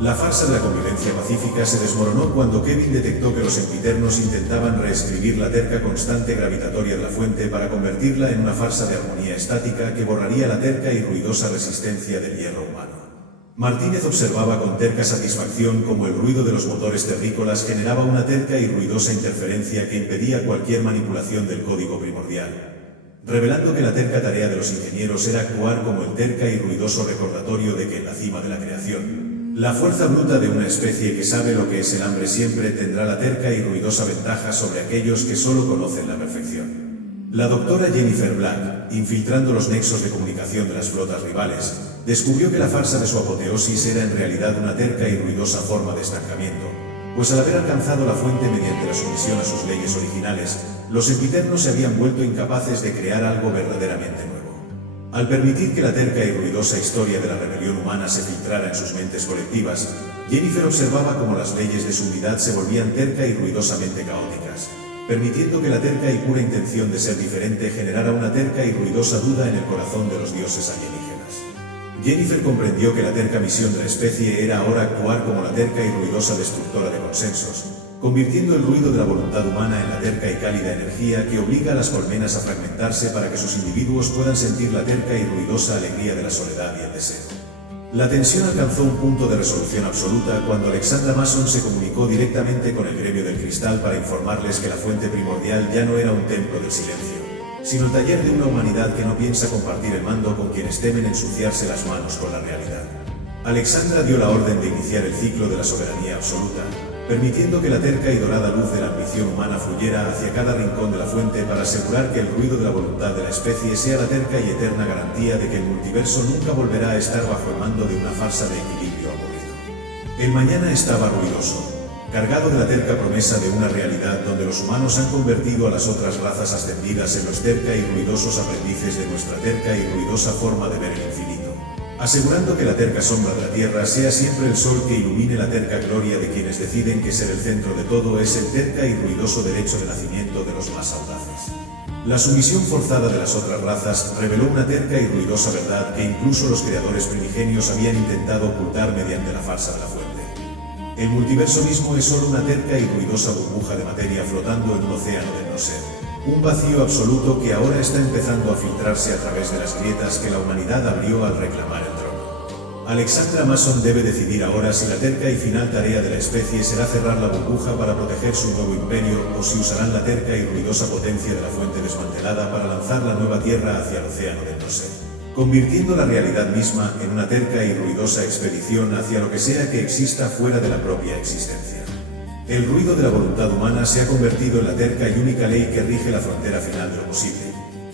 La farsa de la convivencia pacífica se desmoronó cuando Kevin detectó que los sempiternos intentaban reescribir la terca constante gravitatoria de la fuente para convertirla en una farsa de armonía estática que borraría la terca y ruidosa resistencia del hierro humano. Martínez observaba con terca satisfacción cómo el ruido de los motores terrícolas generaba una terca y ruidosa interferencia que impedía cualquier manipulación del código primordial, revelando que la terca tarea de los ingenieros era actuar como el terca y ruidoso recordatorio de que en la cima de la creación, la fuerza bruta de una especie que sabe lo que es el hambre siempre tendrá la terca y ruidosa ventaja sobre aquellos que solo conocen la perfección. La doctora Jennifer Black, infiltrando los nexos de comunicación de las flotas rivales, descubrió que la farsa de su apoteosis era en realidad una terca y ruidosa forma de estancamiento, pues al haber alcanzado la fuente mediante la sumisión a sus leyes originales, los sempiternos se habían vuelto incapaces de crear algo verdaderamente nuevo. Al permitir que la terca y ruidosa historia de la rebelión humana se filtrara en sus mentes colectivas, Jennifer observaba cómo las leyes de su unidad se volvían terca y ruidosamente caóticas, permitiendo que la terca y pura intención de ser diferente generara una terca y ruidosa duda en el corazón de los dioses alienígenas. Jennifer comprendió que la terca misión de la especie era ahora actuar como la terca y ruidosa destructora de consensos, convirtiendo el ruido de la voluntad humana en la terca y cálida energía que obliga a las colmenas a fragmentarse para que sus individuos puedan sentir la terca y ruidosa alegría de la soledad y el deseo. La tensión alcanzó un punto de resolución absoluta cuando Alexandra Mason se comunicó directamente con el gremio del cristal para informarles que la fuente primordial ya no era un templo del silencio, sino el taller de una humanidad que no piensa compartir el mando con quienes temen ensuciarse las manos con la realidad. Alexandra dio la orden de iniciar el ciclo de la soberanía absoluta, permitiendo que la terca y dorada luz de la ambición humana fluyera hacia cada rincón de la fuente para asegurar que el ruido de la voluntad de la especie sea la terca y eterna garantía de que el multiverso nunca volverá a estar bajo el mando de una farsa de equilibrio aburrido. El mañana estaba ruidoso, cargado de la terca promesa de una realidad donde los humanos han convertido a las otras razas ascendidas en los terca y ruidosos aprendices de nuestra terca y ruidosa forma de ver el infinito, asegurando que la terca sombra de la Tierra sea siempre el sol que ilumine la terca gloria de quienes deciden que ser el centro de todo es el terca y ruidoso derecho de nacimiento de los más audaces. La sumisión forzada de las otras razas reveló una terca y ruidosa verdad que incluso los creadores primigenios habían intentado ocultar mediante la farsa de la fuente. El multiverso mismo es solo una terca y ruidosa burbuja de materia flotando en un océano del no ser. Un vacío absoluto que ahora está empezando a filtrarse a través de las grietas que la humanidad abrió al reclamar el trono. Alexandra Mason debe decidir ahora si la terca y final tarea de la especie será cerrar la burbuja para proteger su nuevo imperio o si usarán la terca y ruidosa potencia de la fuente desmantelada para lanzar la nueva Tierra hacia el océano del no ser, convirtiendo la realidad misma en una terca y ruidosa expedición hacia lo que sea que exista fuera de la propia existencia. El ruido de la voluntad humana se ha convertido en la terca y única ley que rige la frontera final de lo posible,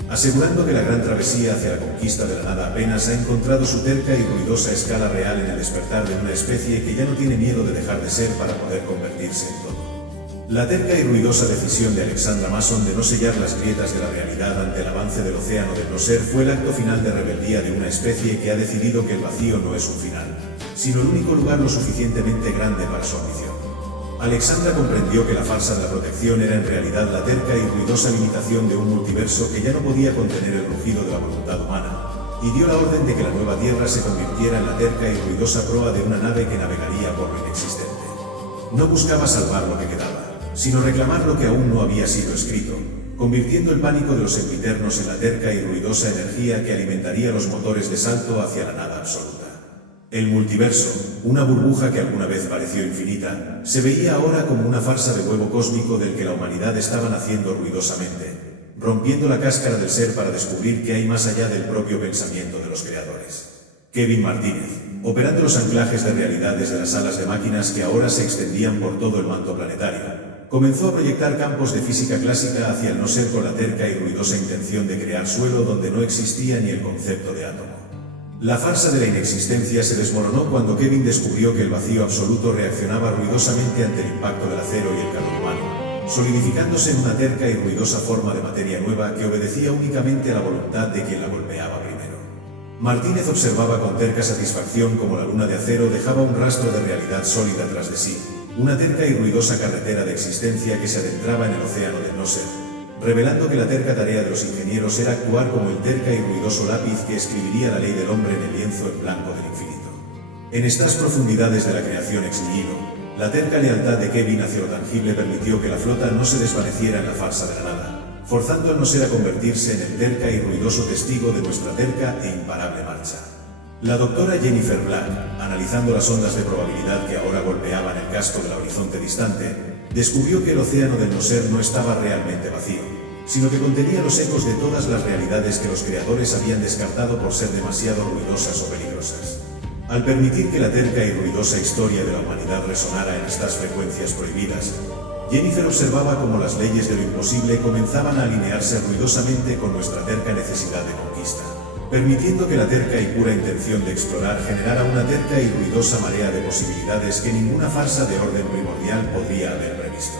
asegurando que la gran travesía hacia la conquista de la nada apenas ha encontrado su terca y ruidosa escala real en el despertar de una especie que ya no tiene miedo de dejar de ser para poder convertirse en todo. La terca y ruidosa decisión de Alexandra Mason de no sellar las grietas de la realidad ante el avance del océano del no ser fue el acto final de rebeldía de una especie que ha decidido que el vacío no es un final, sino el único lugar lo suficientemente grande para su ambición. Alexandra comprendió que la farsa de la protección era en realidad la terca y ruidosa limitación de un multiverso que ya no podía contener el rugido de la voluntad humana, y dio la orden de que la nueva Tierra se convirtiera en la terca y ruidosa proa de una nave que navegaría por lo inexistente. No buscaba salvar lo que quedaba, sino reclamar lo que aún no había sido escrito, convirtiendo el pánico de los sempiternos en la terca y ruidosa energía que alimentaría los motores de salto hacia la nada absoluta. El multiverso, una burbuja que alguna vez pareció infinita, se veía ahora como una farsa de huevo cósmico del que la humanidad estaba naciendo ruidosamente, rompiendo la cáscara del ser para descubrir que hay más allá del propio pensamiento de los creadores. Kevin Martínez, operando los anclajes de realidad desde las salas de máquinas que ahora se extendían por todo el manto planetario, comenzó a proyectar campos de física clásica hacia el no ser con la terca y ruidosa intención de crear suelo donde no existía ni el concepto de átomo. La farsa de la inexistencia se desmoronó cuando Kevin descubrió que el vacío absoluto reaccionaba ruidosamente ante el impacto del acero y el calor humano, solidificándose en una terca y ruidosa forma de materia nueva que obedecía únicamente a la voluntad de quien la golpeaba primero. Martínez observaba con terca satisfacción cómo la luna de acero dejaba un rastro de realidad sólida tras de sí, una terca y ruidosa carretera de existencia que se adentraba en el océano del no ser, revelando que la terca tarea de los ingenieros era actuar como el terca y ruidoso lápiz que escribiría la ley del hombre en el lienzo en blanco del infinito. En estas profundidades de la creación ex nihilo, la terca lealtad de Kevin hacia lo tangible permitió que la flota no se desvaneciera en la farsa de la nada, forzando al no ser a convertirse en el terca y ruidoso testigo de nuestra terca e imparable marcha. La doctora Jennifer Black, analizando las ondas de probabilidad que ahora golpeaban el casco del horizonte distante, descubrió que el océano del no ser no estaba realmente vacío, sino que contenía los ecos de todas las realidades que los creadores habían descartado por ser demasiado ruidosas o peligrosas. Al permitir que la terca y ruidosa historia de la humanidad resonara en estas frecuencias prohibidas, Jennifer observaba cómo las leyes de lo imposible comenzaban a alinearse ruidosamente con nuestra terca necesidad de conquista, permitiendo que la terca y pura intención de explorar generara una terca y ruidosa marea de posibilidades que ninguna farsa de orden primordial podría haber previsto.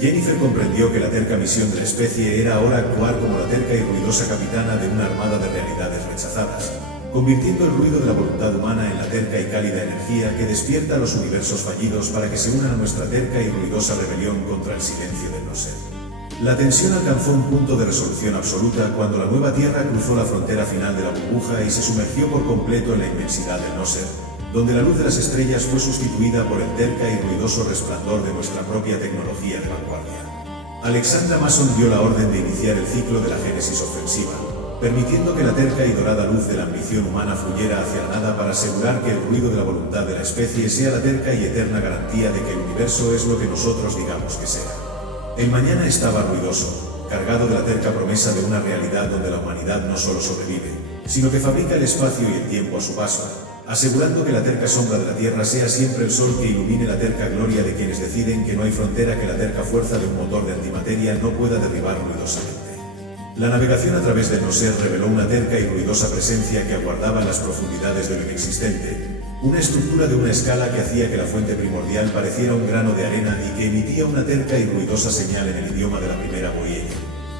Jennifer comprendió que la terca misión de la especie era ahora actuar como la terca y ruidosa capitana de una armada de realidades rechazadas, convirtiendo el ruido de la voluntad humana en la terca y cálida energía que despierta a los universos fallidos para que se unan a nuestra terca y ruidosa rebelión contra el silencio del no ser. La tensión alcanzó un punto de resolución absoluta cuando la nueva Tierra cruzó la frontera final de la burbuja y se sumergió por completo en la inmensidad del no ser, donde la luz de las estrellas fue sustituida por el terca y ruidoso resplandor de nuestra propia tecnología de vanguardia. Alexandra Mason dio la orden de iniciar el ciclo de la génesis ofensiva, permitiendo que la terca y dorada luz de la ambición humana fluyera hacia la nada para asegurar que el ruido de la voluntad de la especie sea la terca y eterna garantía de que el universo es lo que nosotros digamos que sea. El mañana estaba ruidoso, cargado de la terca promesa de una realidad donde la humanidad no solo sobrevive, sino que fabrica el espacio y el tiempo a su paso, asegurando que la terca sombra de la Tierra sea siempre el sol que ilumine la terca gloria de quienes deciden que no hay frontera que la terca fuerza de un motor de antimateria no pueda derribar ruidosamente. La navegación a través del no ser reveló una terca y ruidosa presencia que aguardaba en las profundidades de lo inexistente, una estructura de una escala que hacía que la fuente primordial pareciera un grano de arena y que emitía una terca y ruidosa señal en el idioma de la primera Voyager,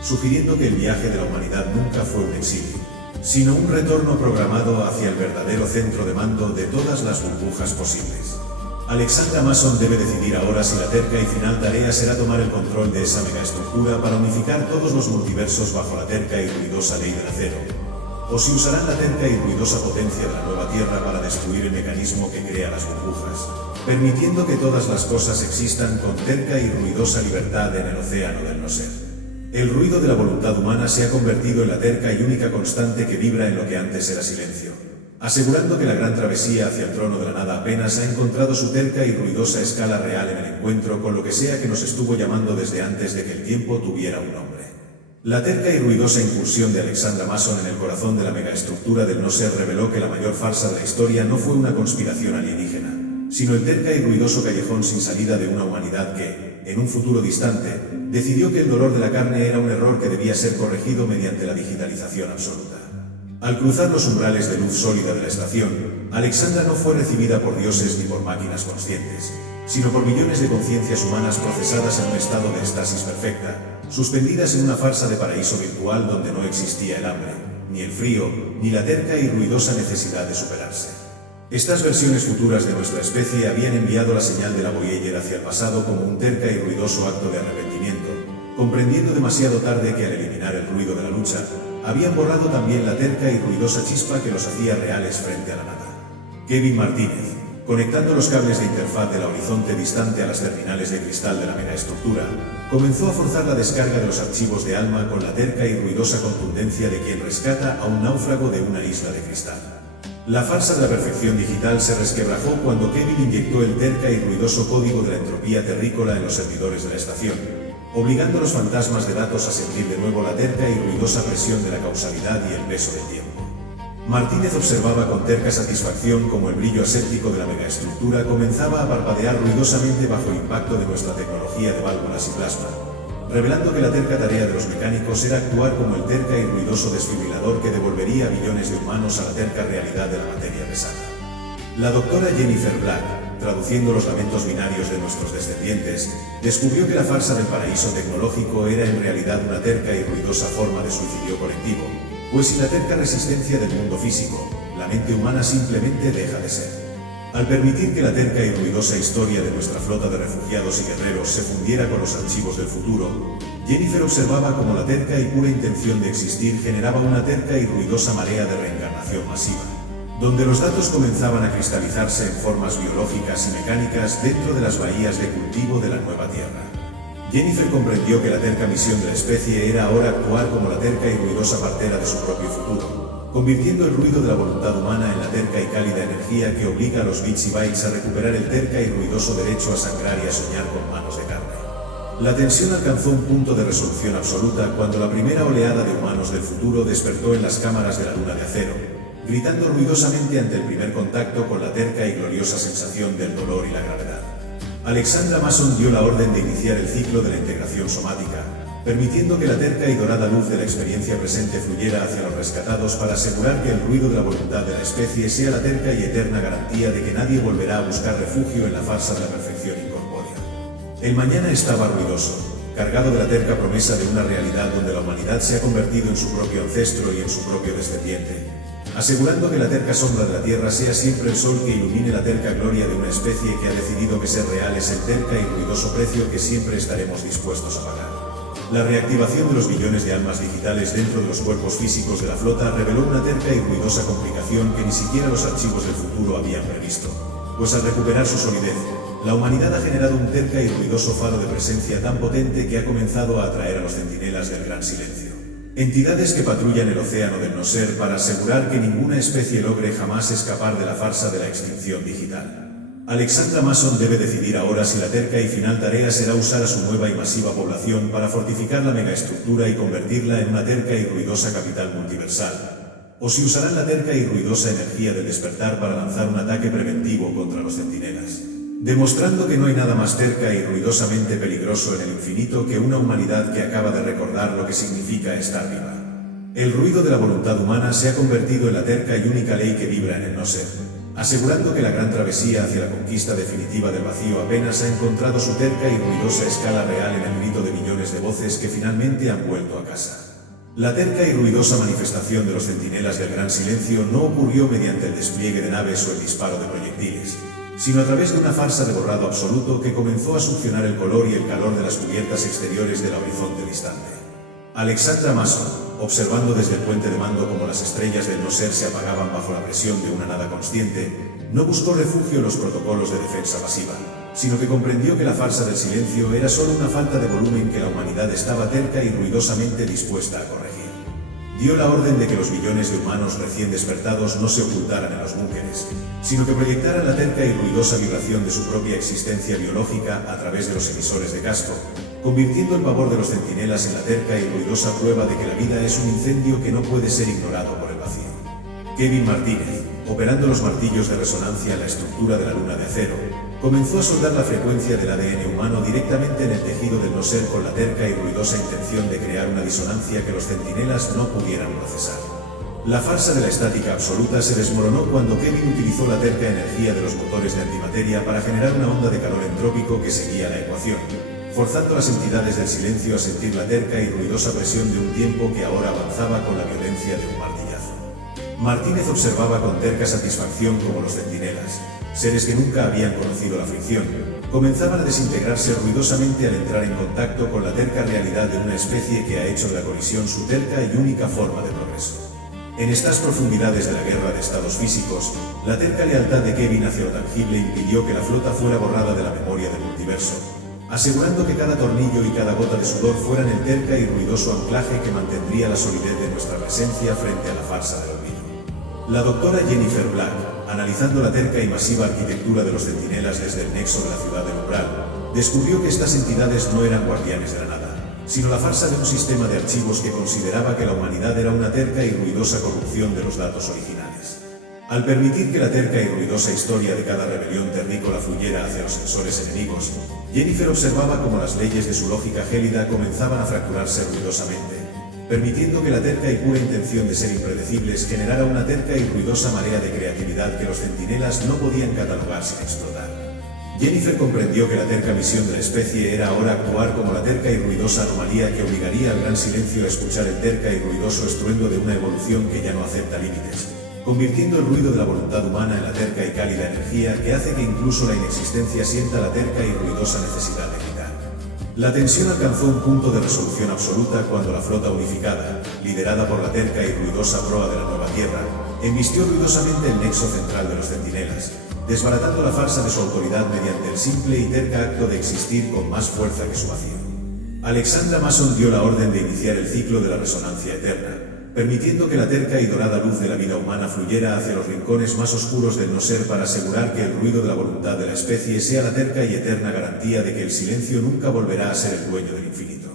sugiriendo que el viaje de la humanidad nunca fue un exilio, sino un retorno programado hacia el verdadero centro de mando de todas las burbujas posibles. Alexandra Mason debe decidir ahora si la terca y final tarea será tomar el control de esa megaestructura para unificar todos los multiversos bajo la terca y ruidosa ley del acero, o si usarán la terca y ruidosa potencia de la nueva Tierra para destruir el mecanismo que crea las burbujas, permitiendo que todas las cosas existan con terca y ruidosa libertad en el océano del no ser. El ruido de la voluntad humana se ha convertido en la terca y única constante que vibra en lo que antes era silencio, asegurando que la gran travesía hacia el trono de la nada apenas ha encontrado su terca y ruidosa escala real en el encuentro con lo que sea que nos estuvo llamando desde antes de que el tiempo tuviera un nombre. La terca y ruidosa incursión de Alexandra Mason en el corazón de la megaestructura del no ser reveló que la mayor farsa de la historia no fue una conspiración alienígena, sino el terca y ruidoso callejón sin salida de una humanidad que, en un futuro distante, decidió que el dolor de la carne era un error que debía ser corregido mediante la digitalización absoluta. Al cruzar los umbrales de luz sólida de la estación, Alexandra no fue recibida por dioses ni por máquinas conscientes, sino por millones de conciencias humanas procesadas en un estado de estasis perfecta, suspendidas en una farsa de paraíso virtual donde no existía el hambre, ni el frío, ni la terca y ruidosa necesidad de superarse. Estas versiones futuras de nuestra especie habían enviado la señal de la Voyager hacia el pasado como un terca y ruidoso acto de arrepentimiento, comprendiendo demasiado tarde que al eliminar el ruido de la lucha, habían borrado también la terca y ruidosa chispa que los hacía reales frente a la nada. Kevin Martínez, conectando los cables de interfaz de la horizonte distante a las terminales de cristal de la megaestructura, comenzó a forzar la descarga de los archivos de alma con la terca y ruidosa contundencia de quien rescata a un náufrago de una isla de cristal. La farsa de la perfección digital se resquebrajó cuando Kevin inyectó el terca y ruidoso código de la entropía terrícola en los servidores de la estación, obligando a los fantasmas de datos a sentir de nuevo la terca y ruidosa presión de la causalidad y el peso del tiempo. Martínez observaba con terca satisfacción cómo el brillo aséptico de la megaestructura comenzaba a parpadear ruidosamente bajo el impacto de nuestra tecnología de válvulas y plasma, revelando que la terca tarea de los mecánicos era actuar como el terca y ruidoso desfibrilador que devolvería a billones de humanos a la terca realidad de la materia pesada. La doctora Jennifer Black, traduciendo los lamentos binarios de nuestros descendientes, descubrió que la farsa del paraíso tecnológico era en realidad una terca y ruidosa forma de suicidio colectivo, pues sin la terca resistencia del mundo físico, la mente humana simplemente deja de ser. Al permitir que la terca y ruidosa historia de nuestra flota de refugiados y guerreros se fundiera con los archivos del futuro, Jennifer observaba cómo la terca y pura intención de existir generaba una terca y ruidosa marea de reencarnación masiva, donde los datos comenzaban a cristalizarse en formas biológicas y mecánicas dentro de las bahías de cultivo de la nueva Tierra. Jennifer comprendió que la terca misión de la especie era ahora actuar como la terca y ruidosa partera de su propio futuro, convirtiendo el ruido de la voluntad humana en la terca y cálida energía que obliga a los bits y bytes a recuperar el terca y ruidoso derecho a sangrar y a soñar con manos de carne. La tensión alcanzó un punto de resolución absoluta cuando la primera oleada de humanos del futuro despertó en las cámaras de la luna de acero, gritando ruidosamente ante el primer contacto con la terca y gloriosa sensación del dolor y la gravedad. Alexandra Mason dio la orden de iniciar el ciclo de la integración somática, permitiendo que la terca y dorada luz de la experiencia presente fluyera hacia los rescatados para asegurar que el ruido de la voluntad de la especie sea la terca y eterna garantía de que nadie volverá a buscar refugio en la farsa de la perfección incorpórea. El mañana estaba ruidoso, cargado de la terca promesa de una realidad donde la humanidad se ha convertido en su propio ancestro y en su propio descendiente, asegurando que la terca sombra de la Tierra sea siempre el sol que ilumine la terca gloria de una especie que ha decidido que ser real es el terca y ruidoso precio que siempre estaremos dispuestos a pagar. La reactivación de los billones de almas digitales dentro de los cuerpos físicos de la flota reveló una terca y ruidosa complicación que ni siquiera los archivos del futuro habían previsto, pues al recuperar su solidez, la humanidad ha generado un terca y ruidoso faro de presencia tan potente que ha comenzado a atraer a los centinelas del gran silencio. Entidades que patrullan el océano del no ser para asegurar que ninguna especie logre jamás escapar de la farsa de la extinción digital. Alexandra Mason debe decidir ahora si la terca y final tarea será usar a su nueva y masiva población para fortificar la megaestructura y convertirla en una terca y ruidosa capital multiversal, o si usarán la terca y ruidosa energía del despertar para lanzar un ataque preventivo contra los centinelas, demostrando que no hay nada más terca y ruidosamente peligroso en el infinito que una humanidad que acaba de recordar lo que significa estar viva. El ruido de la voluntad humana se ha convertido en la terca y única ley que vibra en el no ser, asegurando que la gran travesía hacia la conquista definitiva del vacío apenas ha encontrado su terca y ruidosa escala real en el grito de millones de voces que finalmente han vuelto a casa. La terca y ruidosa manifestación de los centinelas del gran silencio no ocurrió mediante el despliegue de naves o el disparo de proyectiles, sino a través de una farsa de borrado absoluto que comenzó a succionar el color y el calor de las cubiertas exteriores del horizonte distante. Alexandra Mason, observando desde el puente de mando cómo las estrellas del no ser se apagaban bajo la presión de una nada consciente, no buscó refugio en los protocolos de defensa pasiva, sino que comprendió que la farsa del silencio era solo una falta de volumen que la humanidad estaba terca y ruidosamente dispuesta a corregir. Dio la orden de que los millones de humanos recién despertados no se ocultaran en los búnkeres, sino que proyectaran la terca y ruidosa vibración de su propia existencia biológica a través de los emisores de casco, convirtiendo el pavor de los centinelas en la terca y ruidosa prueba de que la vida es un incendio que no puede ser ignorado por el vacío. Kevin Martínez, operando los martillos de resonancia en la estructura de la luna de acero, comenzó a soldar la frecuencia del ADN humano directamente en el tejido del no ser con la terca y ruidosa intención de crear una disonancia que los centinelas no pudieran procesar. La farsa de la estática absoluta se desmoronó cuando Kevin utilizó la terca energía de los motores de antimateria para generar una onda de calor entrópico que seguía la ecuación, forzando a las entidades del silencio a sentir la terca y ruidosa presión de un tiempo que ahora avanzaba con la violencia de un martillazo. Martínez observaba con terca satisfacción como los centinelas, seres que nunca habían conocido la fricción, comenzaban a desintegrarse ruidosamente al entrar en contacto con la terca realidad de una especie que ha hecho de la colisión su terca y única forma de progreso. En estas profundidades de la guerra de estados físicos, la terca lealtad de Kevin hacia lo tangible impidió que la flota fuera borrada de la memoria del multiverso, asegurando que cada tornillo y cada gota de sudor fueran el terca y ruidoso anclaje que mantendría la solidez de nuestra presencia frente a la farsa del olvido. La doctora Jennifer Black, analizando la terca y masiva arquitectura de los centinelas desde el nexo de la ciudad del umbral, descubrió que estas entidades no eran guardianes de la nada, sino la farsa de un sistema de archivos que consideraba que la humanidad era una terca y ruidosa corrupción de los datos originales. Al permitir que la terca y ruidosa historia de cada rebelión terrícola fluyera hacia los sensores enemigos, Jennifer observaba cómo las leyes de su lógica gélida comenzaban a fracturarse ruidosamente, permitiendo que la terca y pura intención de ser impredecibles generara una terca y ruidosa marea de creatividad que los centinelas no podían catalogar sin explotar. Jennifer comprendió que la terca misión de la especie era ahora actuar como la terca y ruidosa anomalía que obligaría al gran silencio a escuchar el terca y ruidoso estruendo de una evolución que ya no acepta límites, convirtiendo el ruido de la voluntad humana en la terca y cálida energía que hace que incluso la inexistencia sienta la terca y ruidosa necesidad de gritar. La tensión alcanzó un punto de resolución absoluta cuando la flota unificada, liderada por la terca y ruidosa proa de la nueva Tierra, embistió ruidosamente el nexo central de los centinelas, desbaratando la farsa de su autoridad mediante el simple y terca acto de existir con más fuerza que su vacío. Alexandra Mason dio la orden de iniciar el ciclo de la resonancia eterna, permitiendo que la terca y dorada luz de la vida humana fluyera hacia los rincones más oscuros del no ser para asegurar que el ruido de la voluntad de la especie sea la terca y eterna garantía de que el silencio nunca volverá a ser el dueño del infinito.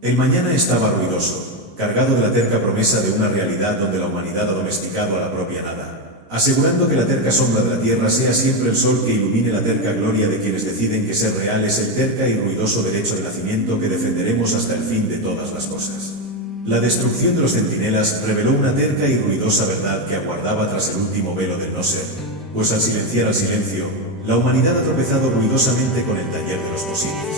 El mañana estaba ruidoso, cargado de la terca promesa de una realidad donde la humanidad ha domesticado a la propia nada, asegurando que la terca sombra de la tierra sea siempre el sol que ilumine la terca gloria de quienes deciden que ser real es el terca y ruidoso derecho de nacimiento que defenderemos hasta el fin de todas las cosas. La destrucción de los centinelas reveló una terca y ruidosa verdad que aguardaba tras el último velo del no ser, pues al silenciar al silencio, la humanidad ha tropezado ruidosamente con el taller de los posibles,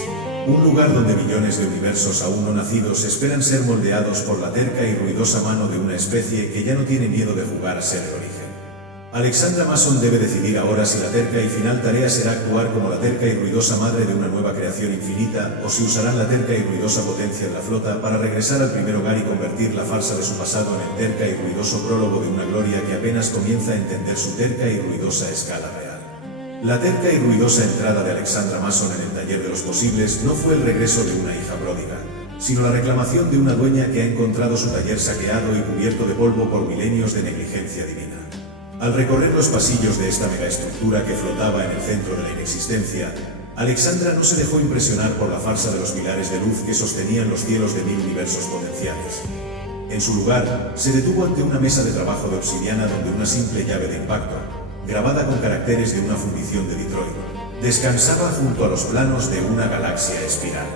un lugar donde millones de universos aún no nacidos esperan ser moldeados por la terca y ruidosa mano de una especie que ya no tiene miedo de jugar a ser el origen. Alexandra Mason debe decidir ahora si la terca y final tarea será actuar como la terca y ruidosa madre de una nueva creación infinita, o si usarán la terca y ruidosa potencia de la flota para regresar al primer hogar y convertir la farsa de su pasado en el terca y ruidoso prólogo de una gloria que apenas comienza a entender su terca y ruidosa escala real. La terca y ruidosa entrada de Alexandra Mason en el taller de los posibles no fue el regreso de una hija pródiga, sino la reclamación de una dueña que ha encontrado su taller saqueado y cubierto de polvo por milenios de negligencia divina. Al recorrer los pasillos de esta megaestructura que flotaba en el centro de la inexistencia, Alexandra no se dejó impresionar por la farsa de los pilares de luz que sostenían los cielos de 1000 universos potenciales. En su lugar, se detuvo ante una mesa de trabajo de obsidiana donde una simple llave de impacto, grabada con caracteres de una fundición de Detroit, descansaba junto a los planos de una galaxia espiral.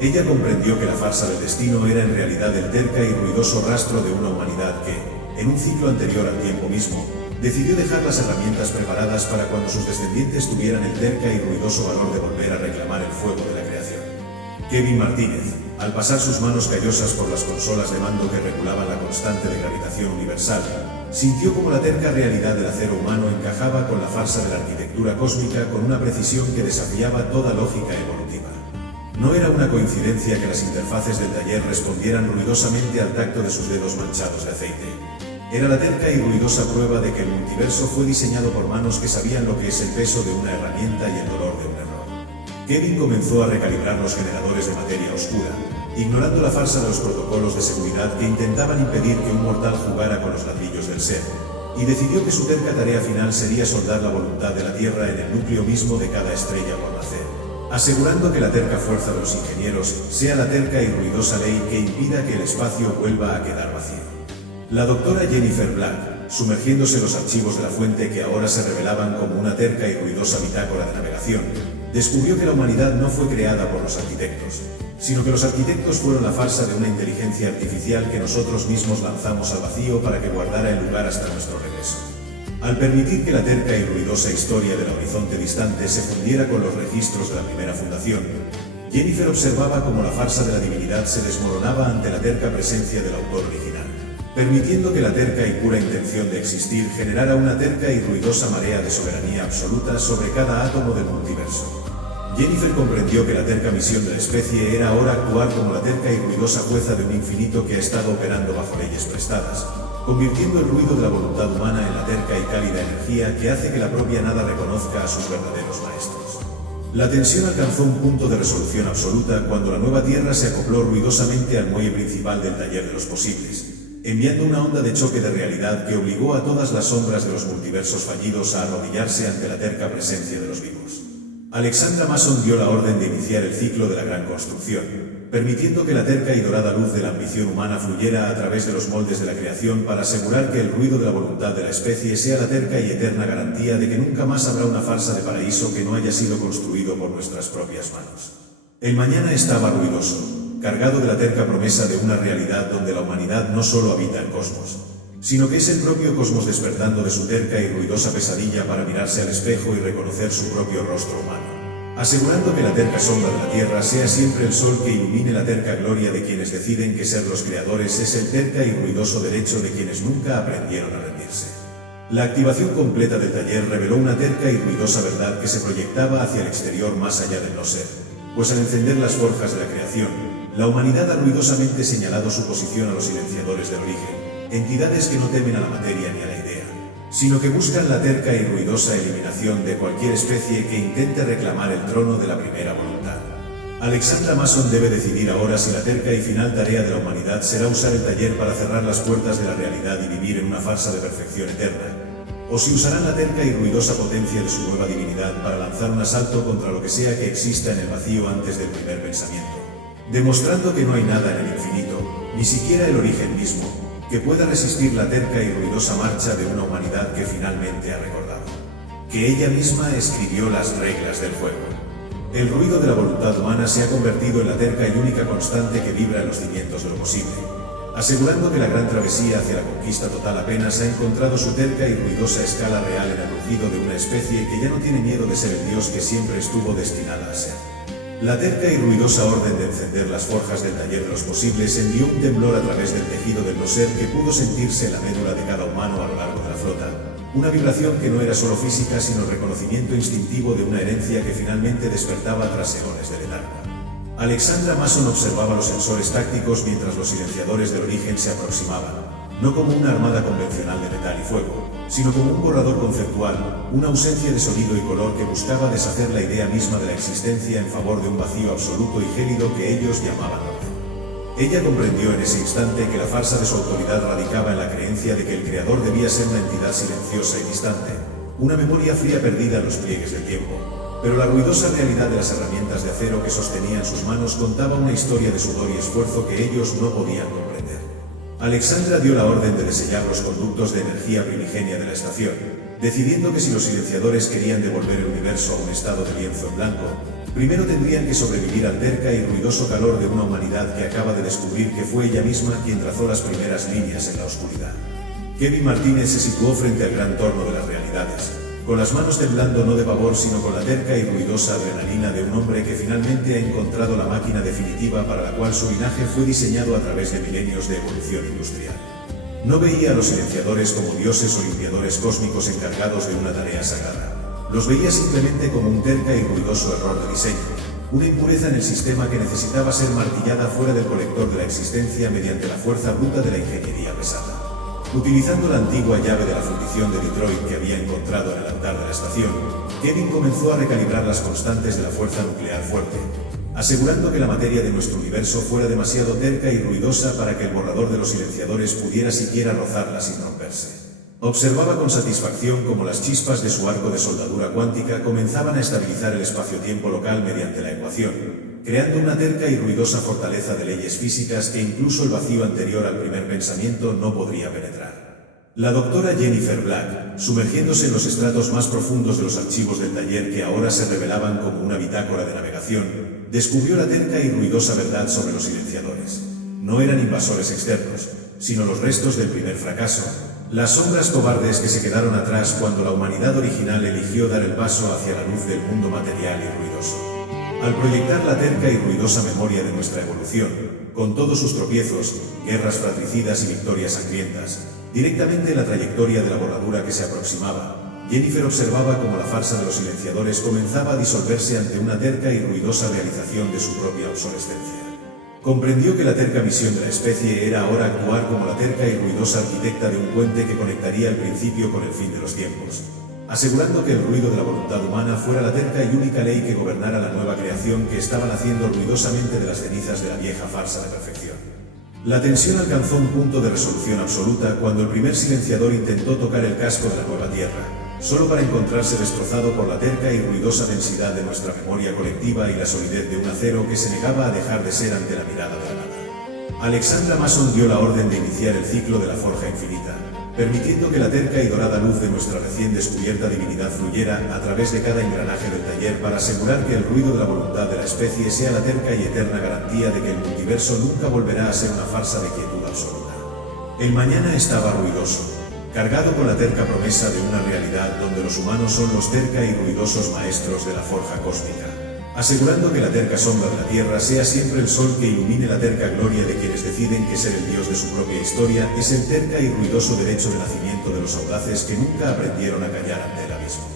Ella comprendió que la farsa del destino era en realidad el terca y ruidoso rastro de una humanidad que, en un ciclo anterior al tiempo mismo, decidió dejar las herramientas preparadas para cuando sus descendientes tuvieran el terca y ruidoso valor de volver a reclamar el fuego de la creación. Kevin Martínez, al pasar sus manos callosas por las consolas de mando que regulaban la constante de gravitación universal, sintió como la terca realidad del acero humano encajaba con la farsa de la arquitectura cósmica con una precisión que desafiaba toda lógica evolutiva. No era una coincidencia que las interfaces del taller respondieran ruidosamente al tacto de sus dedos manchados de aceite. Era la terca y ruidosa prueba de que el multiverso fue diseñado por manos que sabían lo que es el peso de una herramienta y el dolor de un error. Kevin comenzó a recalibrar los generadores de materia oscura, ignorando la farsa de los protocolos de seguridad que intentaban impedir que un mortal jugara con los ladrillos del ser, y decidió que su terca tarea final sería soldar la voluntad de la Tierra en el núcleo mismo de cada estrella o almacén, asegurando que la terca fuerza de los ingenieros sea la terca y ruidosa ley que impida que el espacio vuelva a quedar vacío. La doctora Jennifer Black, sumergiéndose en los archivos de la fuente que ahora se revelaban como una terca y ruidosa bitácora de navegación, descubrió que la humanidad no fue creada por los arquitectos, sino que los arquitectos fueron la farsa de una inteligencia artificial que nosotros mismos lanzamos al vacío para que guardara el lugar hasta nuestro regreso. Al permitir que la terca y ruidosa historia del horizonte distante se fundiera con los registros de la primera fundación, Jennifer observaba cómo la farsa de la divinidad se desmoronaba ante la terca presencia del autor original, permitiendo que la terca y pura intención de existir generara una terca y ruidosa marea de soberanía absoluta sobre cada átomo del multiverso. Jennifer comprendió que la terca misión de la especie era ahora actuar como la terca y ruidosa jueza de un infinito que ha estado operando bajo leyes prestadas, convirtiendo el ruido de la voluntad humana en la terca y cálida energía que hace que la propia nada reconozca a sus verdaderos maestros. La tensión alcanzó un punto de resolución absoluta cuando la nueva Tierra se acopló ruidosamente al muelle principal del taller de los posibles, enviando una onda de choque de realidad que obligó a todas las sombras de los multiversos fallidos a arrodillarse ante la terca presencia de los vivos. Alexandra Mason dio la orden de iniciar el ciclo de la gran construcción, permitiendo que la terca y dorada luz de la ambición humana fluyera a través de los moldes de la creación para asegurar que el ruido de la voluntad de la especie sea la terca y eterna garantía de que nunca más habrá una farsa de paraíso que no haya sido construido por nuestras propias manos. El mañana estaba ruidoso, cargado de la terca promesa de una realidad donde la humanidad no solo habita el cosmos, sino que es el propio cosmos despertando de su terca y ruidosa pesadilla para mirarse al espejo y reconocer su propio rostro humano, asegurando que la terca sombra de la Tierra sea siempre el sol que ilumine la terca gloria de quienes deciden que ser los creadores es el terca y ruidoso derecho de quienes nunca aprendieron a rendirse. La activación completa del taller reveló una terca y ruidosa verdad que se proyectaba hacia el exterior más allá del no ser, pues al encender las forjas de la creación, la humanidad ha ruidosamente señalado su posición a los silenciadores del origen, entidades que no temen a la materia ni a la idea, sino que buscan la terca y ruidosa eliminación de cualquier especie que intente reclamar el trono de la primera voluntad. Alexandra Mason debe decidir ahora si la terca y final tarea de la humanidad será usar el taller para cerrar las puertas de la realidad y vivir en una farsa de perfección eterna, o si usarán la terca y ruidosa potencia de su nueva divinidad para lanzar un asalto contra lo que sea que exista en el vacío antes del primer pensamiento, demostrando que no hay nada en el infinito, ni siquiera el origen mismo, que pueda resistir la terca y ruidosa marcha de una humanidad que finalmente ha recordado que ella misma escribió las reglas del juego. El ruido de la voluntad humana se ha convertido en la terca y única constante que vibra en los cimientos de lo posible, asegurando que la gran travesía hacia la conquista total apenas ha encontrado su terca y ruidosa escala real en el rugido de una especie que ya no tiene miedo de ser el dios que siempre estuvo destinada a ser. La terca y ruidosa orden de encender las forjas del taller de los posibles envió un temblor a través del tejido del no ser que pudo sentirse en la médula de cada humano a lo largo de la flota, una vibración que no era solo física sino reconocimiento instintivo de una herencia que finalmente despertaba tras eones de letargo. Alexandra Mason observaba los sensores tácticos mientras los silenciadores del origen se aproximaban, no como una armada convencional de metal y fuego, sino como un borrador conceptual, una ausencia de sonido y color que buscaba deshacer la idea misma de la existencia en favor de un vacío absoluto y gélido que ellos llamaban orden. Ella comprendió en ese instante que la farsa de su autoridad radicaba en la creencia de que el creador debía ser una entidad silenciosa y distante, una memoria fría perdida en los pliegues del tiempo. Pero la ruidosa realidad de las herramientas de acero que sostenía en sus manos contaba una historia de sudor y esfuerzo que ellos no podían comprender. Alexandra dio la orden de desellar los conductos de energía primigenia de la estación, decidiendo que si los silenciadores querían devolver el universo a un estado de lienzo en blanco, primero tendrían que sobrevivir al terca y ruidoso calor de una humanidad que acaba de descubrir que fue ella misma quien trazó las primeras líneas en la oscuridad. Kevin Martínez se situó frente al gran torno de las realidades, con las manos temblando no de pavor sino con la terca y ruidosa adrenalina de un hombre que finalmente ha encontrado la máquina definitiva para la cual su linaje fue diseñado a través de milenios de evolución industrial. No veía a los silenciadores como dioses o limpiadores cósmicos encargados de una tarea sagrada. Los veía simplemente como un terca y ruidoso error de diseño, una impureza en el sistema que necesitaba ser martillada fuera del colector de la existencia mediante la fuerza bruta de la ingeniería pesada. Utilizando la antigua llave de la fundición de Detroit que había encontrado en el altar de la estación, Kevin comenzó a recalibrar las constantes de la fuerza nuclear fuerte, asegurando que la materia de nuestro universo fuera demasiado terca y ruidosa para que el borrador de los silenciadores pudiera siquiera rozarla sin romperse. Observaba con satisfacción cómo las chispas de su arco de soldadura cuántica comenzaban a estabilizar el espacio-tiempo local mediante la ecuación, creando una terca y ruidosa fortaleza de leyes físicas que incluso el vacío anterior al primer pensamiento no podría penetrar. La doctora Jennifer Black, sumergiéndose en los estratos más profundos de los archivos del taller que ahora se revelaban como una bitácora de navegación, descubrió la terca y ruidosa verdad sobre los silenciadores. No eran invasores externos, sino los restos del primer fracaso, las sombras cobardes que se quedaron atrás cuando la humanidad original eligió dar el paso hacia la luz del mundo material y ruidoso. Al proyectar la terca y ruidosa memoria de nuestra evolución, con todos sus tropiezos, guerras fratricidas y victorias sangrientas, directamente en la trayectoria de la borradura que se aproximaba, Jennifer observaba cómo la farsa de los silenciadores comenzaba a disolverse ante una terca y ruidosa realización de su propia obsolescencia. Comprendió que la terca misión de la especie era ahora actuar como la terca y ruidosa arquitecta de un puente que conectaría el principio con el fin de los tiempos, asegurando que el ruido de la voluntad humana fuera la terca y única ley que gobernara la nueva creación que estaba naciendo ruidosamente de las cenizas de la vieja farsa de perfección. La tensión alcanzó un punto de resolución absoluta cuando el primer silenciador intentó tocar el casco de la nueva Tierra, solo para encontrarse destrozado por la terca y ruidosa densidad de nuestra memoria colectiva y la solidez de un acero que se negaba a dejar de ser ante la mirada de la nada. Alexandra Mason dio la orden de iniciar el ciclo de la forja infinita, permitiendo que la terca y dorada luz de nuestra recién descubierta divinidad fluyera a través de cada engranaje del taller para asegurar que el ruido de la voluntad de la especie sea la terca y eterna garantía de que el multiverso nunca volverá a ser una farsa de quietud absoluta. El mañana estaba ruidoso, cargado con la terca promesa de una realidad donde los humanos son los terca y ruidosos maestros de la forja cósmica, asegurando que la terca sombra de la Tierra sea siempre el sol que ilumine la terca gloria de quienes deciden que ser el dios de su propia historia es el terca y ruidoso derecho de nacimiento de los audaces que nunca aprendieron a callar ante el abismo.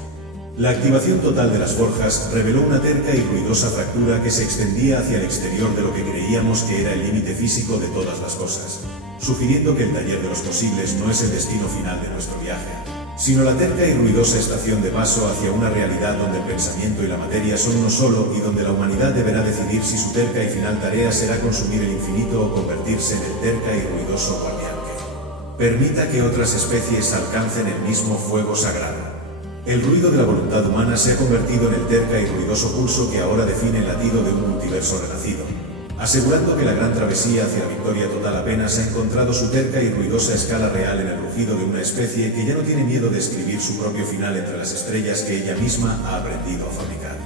La activación total de las forjas reveló una terca y ruidosa fractura que se extendía hacia el exterior de lo que creíamos que era el límite físico de todas las cosas, sugiriendo que el taller de los posibles no es el destino final de nuestro viaje, sino la terca y ruidosa estación de paso hacia una realidad donde el pensamiento y la materia son uno solo y donde la humanidad deberá decidir si su terca y final tarea será consumir el infinito o convertirse en el terca y ruidoso guardián que permita que otras especies alcancen el mismo fuego sagrado. El ruido de la voluntad humana se ha convertido en el terca y ruidoso pulso que ahora define el latido de un multiverso renacido, asegurando que la gran travesía hacia la victoria total apenas ha encontrado su terca y ruidosa escala real en el rugido de una especie que ya no tiene miedo de escribir su propio final entre las estrellas que ella misma ha aprendido a fabricar.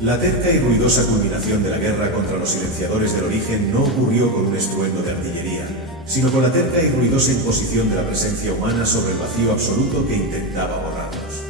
La terca y ruidosa culminación de la guerra contra los silenciadores del origen no ocurrió con un estruendo de artillería, sino con la terca y ruidosa imposición de la presencia humana sobre el vacío absoluto que intentaba borrarlos.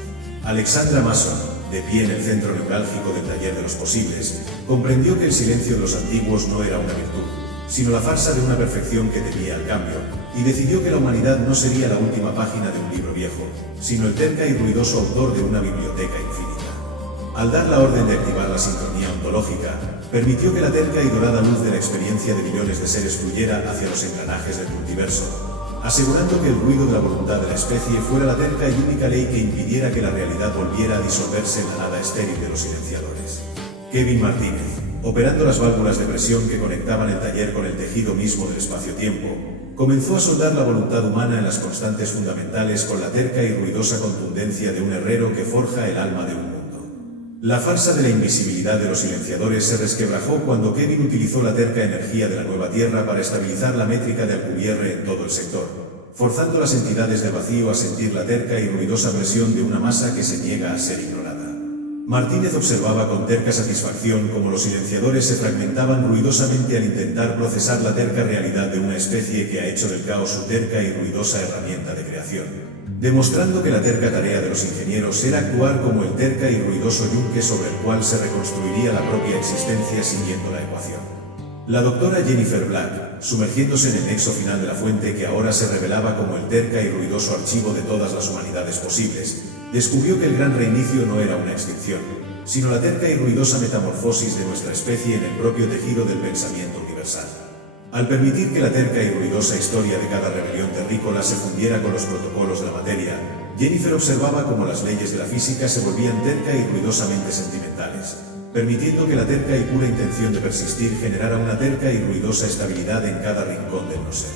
Alexandra Mason, de pie en el centro neurálgico del taller de los posibles, comprendió que el silencio de los antiguos no era una virtud, sino la farsa de una perfección que temía al cambio, y decidió que la humanidad no sería la última página de un libro viejo, sino el terca y ruidoso autor de una biblioteca infinita. Al dar la orden de activar la sincronía ontológica, permitió que la terca y dorada luz de la experiencia de millones de seres fluyera hacia los engranajes del multiverso, asegurando que el ruido de la voluntad de la especie fuera la terca y única ley que impidiera que la realidad volviera a disolverse en la nada estéril de los silenciadores. Kevin Martínez, operando las válvulas de presión que conectaban el taller con el tejido mismo del espacio-tiempo, comenzó a soldar la voluntad humana en las constantes fundamentales con la terca y ruidosa contundencia de un herrero que forja el alma de un mundo. La farsa de la invisibilidad de los silenciadores se resquebrajó cuando Kevin utilizó la terca energía de la nueva Tierra para estabilizar la métrica de Alcubierre en todo el sector, forzando las entidades del vacío a sentir la terca y ruidosa presión de una masa que se niega a ser ignorada. Martínez observaba con terca satisfacción cómo los silenciadores se fragmentaban ruidosamente al intentar procesar la terca realidad de una especie que ha hecho del caos su terca y ruidosa herramienta de creación, demostrando que la terca tarea de los ingenieros era actuar como el terca y ruidoso yunque sobre el cual se reconstruiría la propia existencia siguiendo la ecuación. La doctora Jennifer Black, sumergiéndose en el nexo final de la fuente que ahora se revelaba como el terca y ruidoso archivo de todas las humanidades posibles, descubrió que el gran reinicio no era una extinción, sino la terca y ruidosa metamorfosis de nuestra especie en el propio tejido del pensamiento universal. Al permitir que la terca y ruidosa historia de cada rebelión terrícola se fundiera con los protocolos de la materia, Jennifer observaba cómo las leyes de la física se volvían terca y ruidosamente sentimentales, permitiendo que la terca y pura intención de persistir generara una terca y ruidosa estabilidad en cada rincón del no ser.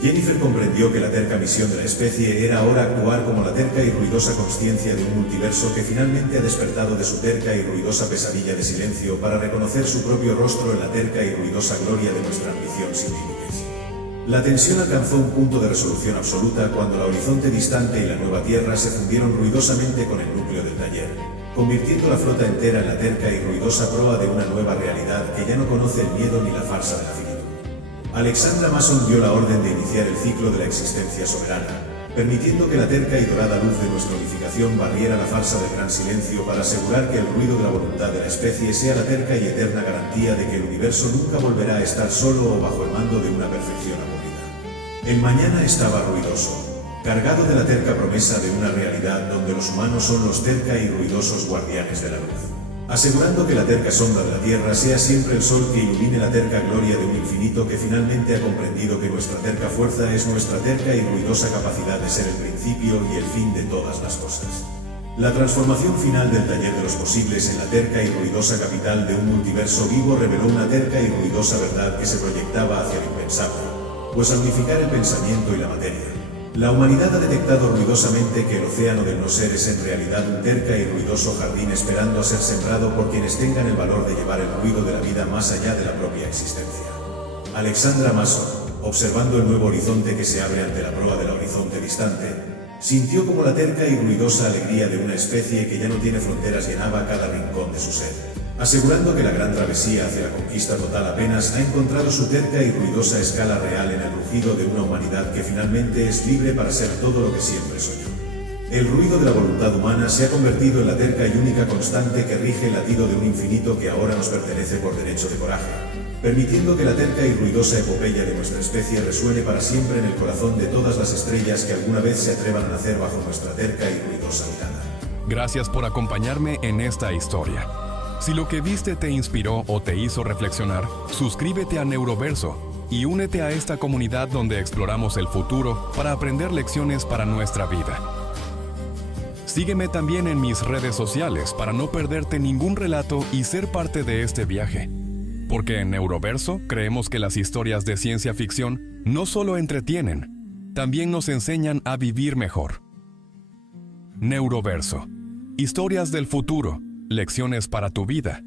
Jennifer comprendió que la terca misión de la especie era ahora actuar como la terca y ruidosa consciencia de un multiverso que finalmente ha despertado de su terca y ruidosa pesadilla de silencio para reconocer su propio rostro en la terca y ruidosa gloria de nuestra ambición sin límites. La tensión alcanzó un punto de resolución absoluta cuando el horizonte distante y la nueva Tierra se fundieron ruidosamente con el núcleo del taller, convirtiendo la flota entera en la terca y ruidosa proa de una nueva realidad que ya no conoce el miedo ni la farsa de la finitud. Alexandra Mason dio la orden de iniciar el ciclo de la existencia soberana, permitiendo que la terca y dorada luz de nuestra unificación barriera la farsa del gran silencio para asegurar que el ruido de la voluntad de la especie sea la terca y eterna garantía de que el universo nunca volverá a estar solo o bajo el mando de una perfección abolida. El mañana estaba ruidoso, cargado de la terca promesa de una realidad donde los humanos son los terca y ruidosos guardianes de la luz, asegurando que la terca sombra de la Tierra sea siempre el sol que ilumine la terca gloria de un infinito que finalmente ha comprendido que nuestra terca fuerza es nuestra terca y ruidosa capacidad de ser el principio y el fin de todas las cosas. La transformación final del taller de los posibles en la terca y ruidosa capital de un multiverso vivo reveló una terca y ruidosa verdad que se proyectaba hacia lo impensable, pues al unificar el pensamiento y la materia, la humanidad ha detectado ruidosamente que el océano del no ser es en realidad un terca y ruidoso jardín esperando a ser sembrado por quienes tengan el valor de llevar el ruido de la vida más allá de la propia existencia. Alexandra Mason, observando el nuevo horizonte que se abre ante la proa del horizonte distante, sintió como la terca y ruidosa alegría de una especie que ya no tiene fronteras llenaba cada rincón de su ser, asegurando que la gran travesía hacia la conquista total apenas ha encontrado su terca y ruidosa escala real en el rugido de una humanidad que finalmente es libre para ser todo lo que siempre soñó. El ruido de la voluntad humana se ha convertido en la terca y única constante que rige el latido de un infinito que ahora nos pertenece por derecho de coraje, permitiendo que la terca y ruidosa epopeya de nuestra especie resuene para siempre en el corazón de todas las estrellas que alguna vez se atrevan a nacer bajo nuestra terca y ruidosa mirada. Gracias por acompañarme en esta historia. Si lo que viste te inspiró o te hizo reflexionar, suscríbete a Neuroverso y únete a esta comunidad donde exploramos el futuro para aprender lecciones para nuestra vida. Sígueme también en mis redes sociales para no perderte ningún relato y ser parte de este viaje. Porque en Neuroverso creemos que las historias de ciencia ficción no solo entretienen, también nos enseñan a vivir mejor. Neuroverso. Historias del futuro. Lecciones para tu vida.